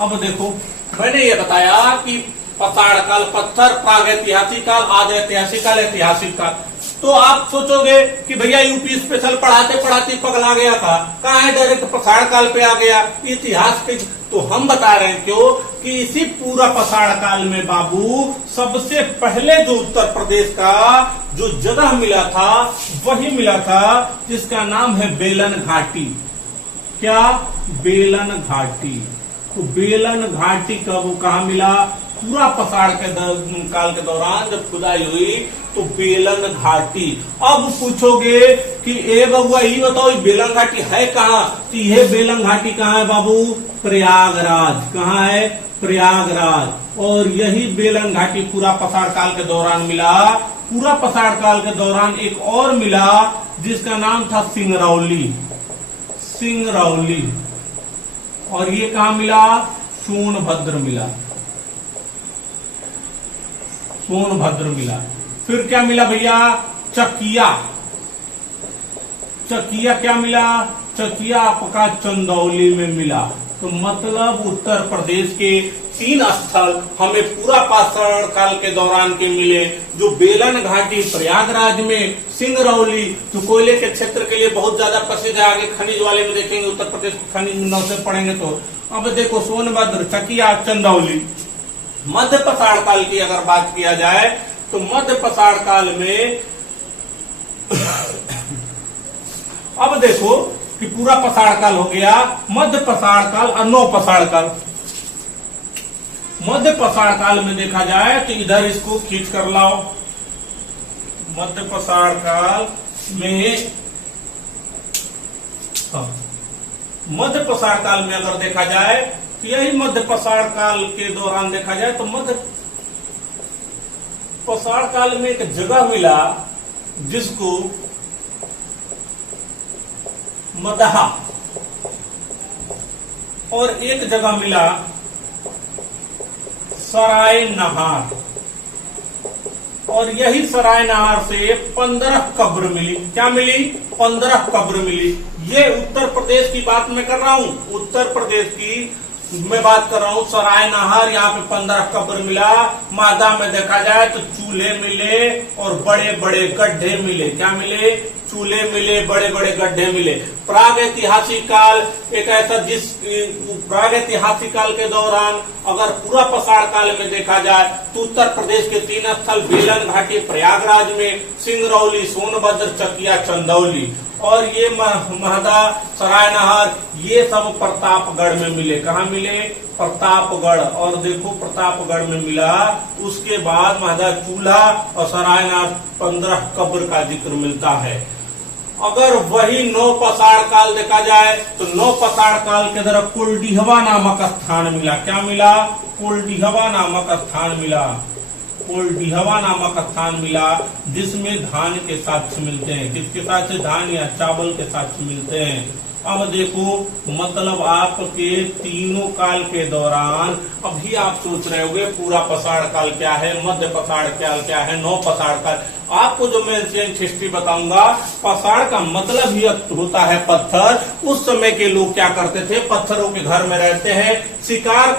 अब देखो मैंने ये बताया कि पसाड़ काल, पत्थर, प्रागैतिहासिक काल, आद्यैतिहासिक काल, ऐतिहासिक काल। तो आप सोचोगे कि भैया यूपी स्पेशल पढ़ाते पढ़ाते पगला गया था, कहाँ है डायरेक्ट पसाड़ काल पे आ गया, इतिहास पे। तो हम बता रहे हैं क्यों कि इसी पूरा पसाड़ काल में बाबू सबसे पहले जो उत्तर प्रदेश का जो जगह मिला था वही मिला था जिसका नाम है बेलन घाटी। क्या? बेलन घाटी। तो बेलन घाटी कब कहाँ मिला? पूरा पसाड़ के काल के दौरान जब खुदाई हुई तो बेलन घाटी। अब पूछोगे कि ए बबुआ ये बताओ ये बेलन घाटी है कहाँ? तो यह बेलन घाटी कहाँ है बाबू? प्रयागराज। कहाँ है? प्रयागराज। और यही बेलन घाटी पूरा पसाड़ काल के दौरान मिला। पूरा पसाड़ काल के दौरान एक और मिला जिसका नाम था सिंगरौली। सिंगरौली। और ये कहाँ मिला? सोनभद्र मिला। सोनभद्र मिला। फिर क्या मिला भैया? चकिया। चकिया क्या मिला? चकिया आपका चंदौली में मिला। तो मतलब उत्तर प्रदेश के 3 स्थल हमें पूरा पाषाण काल के दौरान के मिले, जो बेलन घाटी प्रयागराज में, सिंगरौली जो कोयले के क्षेत्र के लिए बहुत ज्यादा प्रसिद्ध है, आगे खनिज वाले में देखेंगे, उत्तर प्रदेश खनिज में पढ़ेंगे। तो अब देखो सोनभद्र, चकिया, चंदौली। मध्य पसाड़ काल की अगर बात किया जाए तो मध्य पसाड़ काल में अब देखो कि पूरा पसाड़ काल हो गया, मध्य पसाड़ काल और नौ पसाड़ काल। मध्य पसाड़ काल में देखा जाए तो इधर इसको खींच कर लाओ। मध्य पसाड़ काल में मध्य पसाड़ काल में अगर देखा जाए तो यही मध्य पसाड़ काल के दौरान देखा जाए तो मध्य पसाड़ काल में एक जगह मिला जिसको मदहा, और एक जगह मिला सराय नहार। और यही सराय नहार से 15 कब्र मिली। क्या मिली? 15 कब्र मिली। ये उत्तर प्रदेश की बात मैं कर रहा हूं, उत्तर प्रदेश की मैं बात कर रहा हूं। सराय नहर, यहाँ पे 15 कब्र मिला। मादा में देखा जाए तो चूल्हे मिले और बड़े बड़े गड्ढे मिले। क्या मिले? चूल्हे मिले, बड़े बड़े गड्ढे मिले। प्रागैतिहासिक काल एक ऐसा जिस प्रागैतिहासिक काल के दौरान अगर पूरा पसाड़ काल में देखा जाए तो उत्तर प्रदेश के 3 स्थल बेलन घाटी प्रयागराज में, सिंगरौली, सोनभद्र, चकिया, चंदौली, और ये महदा, सराय नहर, ये सब प्रतापगढ़ में मिले। कहाँ मिले? प्रतापगढ़। और देखो प्रतापगढ़ में मिला। उसके बाद महदा चूल्हा और सराय नहर 15 कब्र का जिक्र मिलता है। अगर वही नौ पसाड़ काल देखा जाए तो नौ पसाड़ काल के अंदर कुलडीहवा नामक स्थान मिला। क्या मिला? कुलडीहवा नामक स्थान मिला। कुलडीहवा नामक स्थान मिला जिसमें धान के साक्ष्य मिलते हैं। किसके साक्ष्य? धान या चावल के साक्ष्य मिलते हैं। अब देखो, मतलब आपके तीनों काल के दौरान अभी आप सोच रहे होंगे पूरा पसाड़ काल क्या है, मध्य पसाड़ काल क्या है, नौ पसाड़ काल। आपको जो मैं एंशिएंट हिस्ट्री बताऊंगा, पसाड़ का मतलब ही होता है पत्थर। उस समय के लोग क्या करते थे? पत्थरों के घर में रहते हैं, शिकार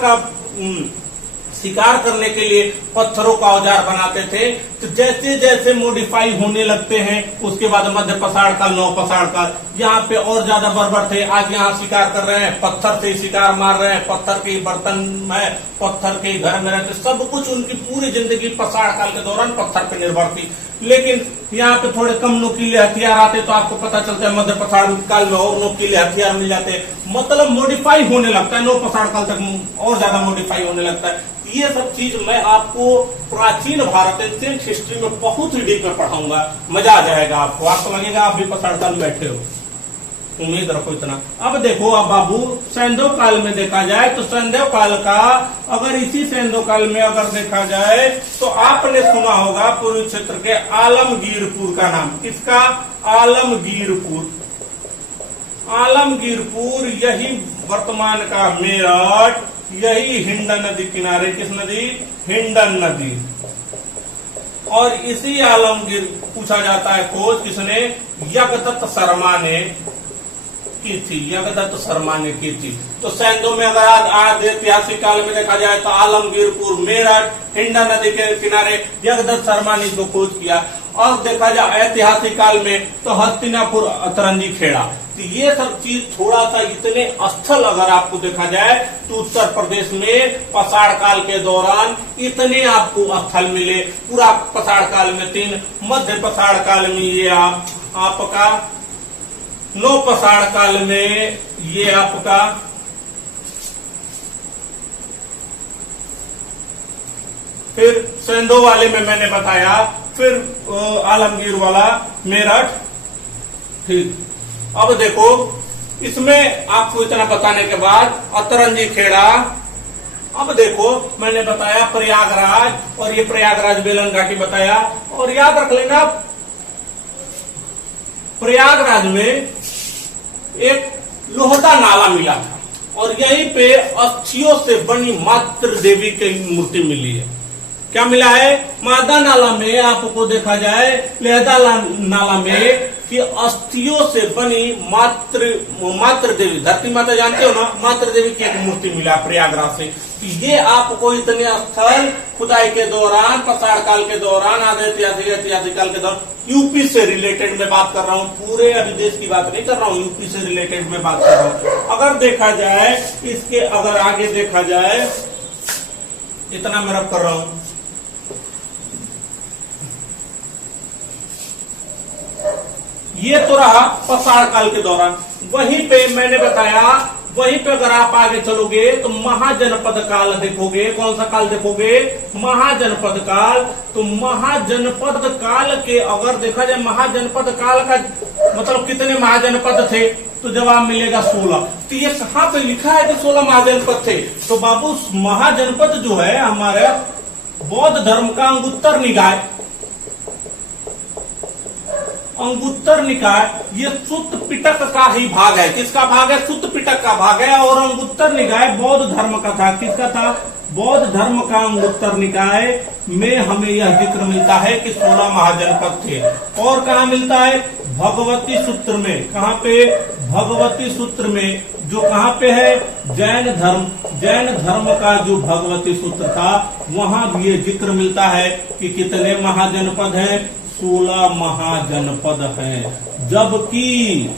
करने के लिए पत्थरों का औजार बनाते थे। तो जैसे जैसे मॉडिफाई होने लगते हैं, उसके बाद मध्य पसाड़ काल, नौ पसाड़ काल, यहाँ पे और ज्यादा बर्बर थे। आज यहाँ शिकार कर रहे हैं, पत्थर से शिकार मार रहे हैं, पत्थर के बर्तन में, पत्थर के घर में रहते, सब कुछ उनकी पूरी जिंदगी पसाड़ काल के दौरान पत्थर पर निर्भर थी। लेकिन यहाँ पे थोड़े कम नुकीले हथियार आते तो आपको पता चलता है मध्य पसाड़ काल में और नुकीले हथियार मिल जाते हैं। मतलब मॉडिफाई होने लगता है, नौ पसाड़ काल तक और ज्यादा मॉडिफाई होने लगता है। ये सब चीज मैं आपको प्राचीन भारत एंशिएंट हिस्ट्री में बहुत ही डीप में पढ़ाऊंगा, मजा आ जाएगा आपको। आपको लगेगा आप भी पसाड़ काल में बैठे हो, उम्मीद रखो इतना। अब देखो, अब बाबू सैंधव काल में देखा जाए तो सैंधव काल का, अगर इसी सैंधव काल में अगर देखा जाए तो आपने सुना होगा पूर्वी क्षेत्र के आलमगीरपुर का नाम। किसका? आलमगीरपुर। आलमगीरपुर यही वर्तमान का मेरठ, यही हिंडन नदी किनारे, किस नदी? हिंडन नदी। और इसी आलमगीर पूछा जाता है खोज किसने? यज्ञदत्त शर्मा ने की थी। यज्ञदत्त शर्मा ने की थी। तो सैंधव में अगर आज ऐतिहासिक काल में देखा जाए तो आलमगीरपुर, मेरठ, हिंडन नदी के किनारे यज्ञदत्त शर्मा ने इसको खोज किया। और देखा जाए ऐतिहासिक काल में तो हस्तिनापुर, अतरंजी खेड़ा। तो ये सब चीज थोड़ा सा इतने स्थल अगर आपको देखा जाए तो उत्तर प्रदेश में पसाड़ काल के दौरान इतने आपको स्थल मिले। पूरा पसाड़ काल में 3, मध्य पसाड़ काल में ये आपका, नौ पसाड़ काल में ये आपका, फिर सैंधव वाले में मैंने बताया, फिर आलमगीर वाला मेरठ। ठीक, अब देखो इसमें आपको इतना बताने के बाद अतरंजी खेड़ा। अब देखो मैंने बताया प्रयागराज, और ये प्रयागराज बेलन घाटी बताया। और याद रख लेना, प्रयागराज में एक लोहदा नाला मिला था और यहीं पे अस्थियों से बनी मातृ देवी की मूर्ति मिली है। क्या मिला है? मादा नाला में आपको देखा जाए, लेहदा नाला में कि अस्थियों से बनी मातृ देवी, धरती माता जानते हो ना, मातृ देवी की एक मूर्ति मिला प्रयागराज से। ये आपको इतने स्थल खुदाई के दौरान, पसाड़ काल के दौरान, आधे ऐतिहासिक काल के दौरान, यूपी से रिलेटेड में बात कर रहा हूँ, पूरे अभी देश की बात नहीं कर रहा हूँ, यूपी से रिलेटेड में बात कर रहा हूँ। अगर देखा जाए इसके, अगर आगे देखा जाए, इतना मैं रब कर रहा हूँ। ये तो रहा पसाड़ काल के दौरान। वहीं पे मैंने बताया, वहीं पे अगर आप आगे चलोगे तो महाजनपद काल देखोगे। कौन सा काल देखोगे? महाजनपद काल। तो महाजनपद काल के अगर देखा जाए, महाजनपद काल का मतलब कितने महाजनपद थे? तो जवाब मिलेगा 16। तो ये कहाँ पे लिखा है कि 16 महाजनपद थे? तो बाबू महाजनपद जो है हमारे बौद्ध धर्म का अंगुत्तर निकाय, अंगुत्तर निकाय, ये सुत्त पिटक का ही भाग है। किसका भाग है? सुत्त पिटक का भाग है। और अंगुत्तर निकाय बौद्ध धर्म का था। किसका था? बौद्ध धर्म का अंगुत्तर निकाय में हमें यह जिक्र मिलता है कि 16 महाजनपद थे। और कहा मिलता है? भगवती सूत्र में। कहाँ पे? भगवती सूत्र में, जो कहाँ पे है? जैन धर्म का जो भगवती सूत्र था, वहां भी ये जिक्र मिलता है कि कितने महाजनपद हैं? 16 महाजनपद हैं। जबकि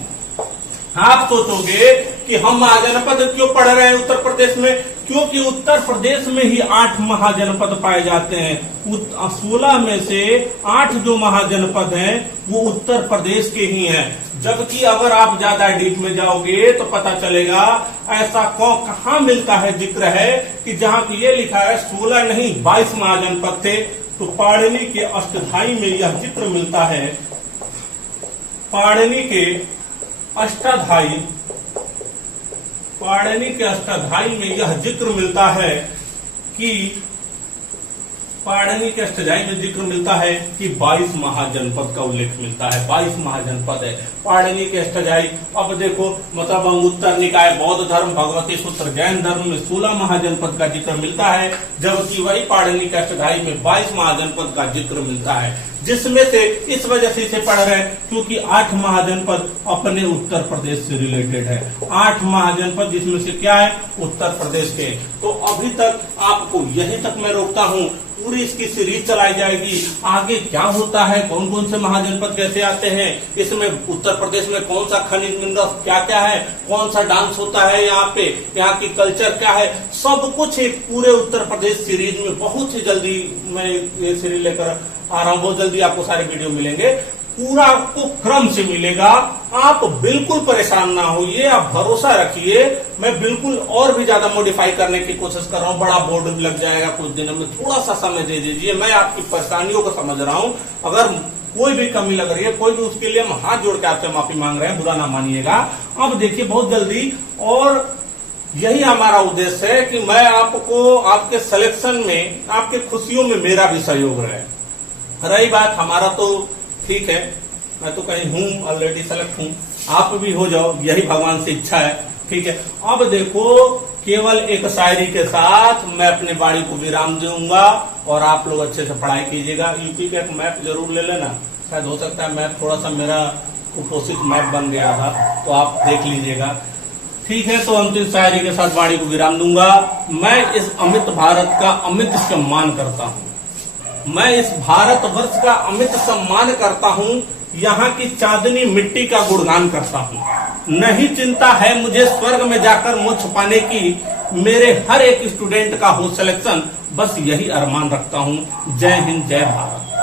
आप सोचोगे कि हम महाजनपद क्यों पढ़ रहे हैं उत्तर प्रदेश में? क्योंकि उत्तर प्रदेश में ही 8 महाजनपद पाए जाते हैं। 16 में से 8 जो महाजनपद हैं वो उत्तर प्रदेश के ही हैं। जबकि अगर आप ज्यादा डीप में जाओगे तो पता चलेगा ऐसा कहाँ मिलता है, जिक्र है कि जहाँ की ये लिखा है 16 नहीं 22 महाजनपद थे। तो पाणिनि के अष्टधाई में यह चित्र मिलता है। पाणिनि के अष्टाध्यायी में यह जिक्र मिलता है कि पाणिनि के अष्टाध्यायी में जिक्र मिलता है कि 22 महाजनपद का उल्लेख मिलता है। 22 महाजनपद है पाणिनि के अष्टाध्यायी। अब देखो मतलब अंगुत्तर निकाय बौद्ध धर्म, भगवती सूत्र जैन धर्म में 16 महाजनपद का जिक्र मिलता है, जबकि वही पाणिनि के अष्टाध्यायी में 22 महाजनपद का जिक्र मिलता है, जिसमें से इस वजह से इसे पढ़ रहे हैं क्योंकि 8 महाजनपद अपने उत्तर प्रदेश से रिलेटेड है। 8 महाजनपद जिसमें से क्या है, उत्तर प्रदेश के। तो अभी तक आपको यहीं तक मैं रोकता हूँ, पूरी इसकी सीरीज चलाई जाएगी। आगे क्या होता है, कौन कौन से महाजनपद कैसे आते हैं, इसमें उत्तर प्रदेश में कौन सा खनिज मिनरल क्या क्या है, कौन सा डांस होता है यहाँ पे, यहाँ की कल्चर क्या है, सब कुछ एक पूरे उत्तर प्रदेश सीरीज में बहुत ही जल्दी मैं ये सीरीज लेकर आ रहा हूँ। बहुत जल्दी आपको सारे वीडियो मिलेंगे, पूरा आपको क्रम से मिलेगा। आप बिल्कुल परेशान ना होइए, आप भरोसा रखिए। मैं बिल्कुल और भी ज्यादा मॉडिफाई करने की कोशिश कर रहा हूँ। बड़ा बोर्ड भी लग जाएगा कुछ दिनों में, थोड़ा सा समय दे दीजिए। मैं आपकी परेशानियों को समझ रहा हूँ। अगर कोई भी कमी लग रही है, कोई भी, उसके लिए हम हाथ जोड़ के आपसे माफी मांग रहे हैं, बुरा ना मानिएगा। अब देखिए बहुत जल्दी, और यही हमारा उद्देश्य है कि मैं आपको आपके सिलेक्शन में, आपके खुशियों में मेरा भी सहयोग रहे। रही बात हमारा, तो ठीक है, मैं तो कहीं हूं, ऑलरेडी सेलेक्ट हूं, आप भी हो जाओ, यही भगवान से इच्छा है, ठीक है। अब देखो, केवल एक शायरी के साथ मैं अपने वाणी को विराम दूंगा और आप लोग अच्छे से पढ़ाई कीजिएगा। यूपी का एक मैप जरूर ले लेना, शायद हो सकता है मैप थोड़ा सा मेरा कुपोषित मैप बन गया था, तो आप देख लीजिएगा, ठीक है। तो अंतिम शायरी के साथ वाणी को विराम दूंगा। मैं इस अमित भारत का अमित सम्मान करता हूँ, मैं इस भारतवर्ष का अमित सम्मान करता हूँ, यहाँ की चांदनी मिट्टी का गुणगान करता हूँ। नहीं चिंता है मुझे स्वर्ग में जाकर मुझ छुपाने की, मेरे हर एक स्टूडेंट का हो सिलेक्शन, बस यही अरमान रखता हूँ। जय हिंद, जय भारत।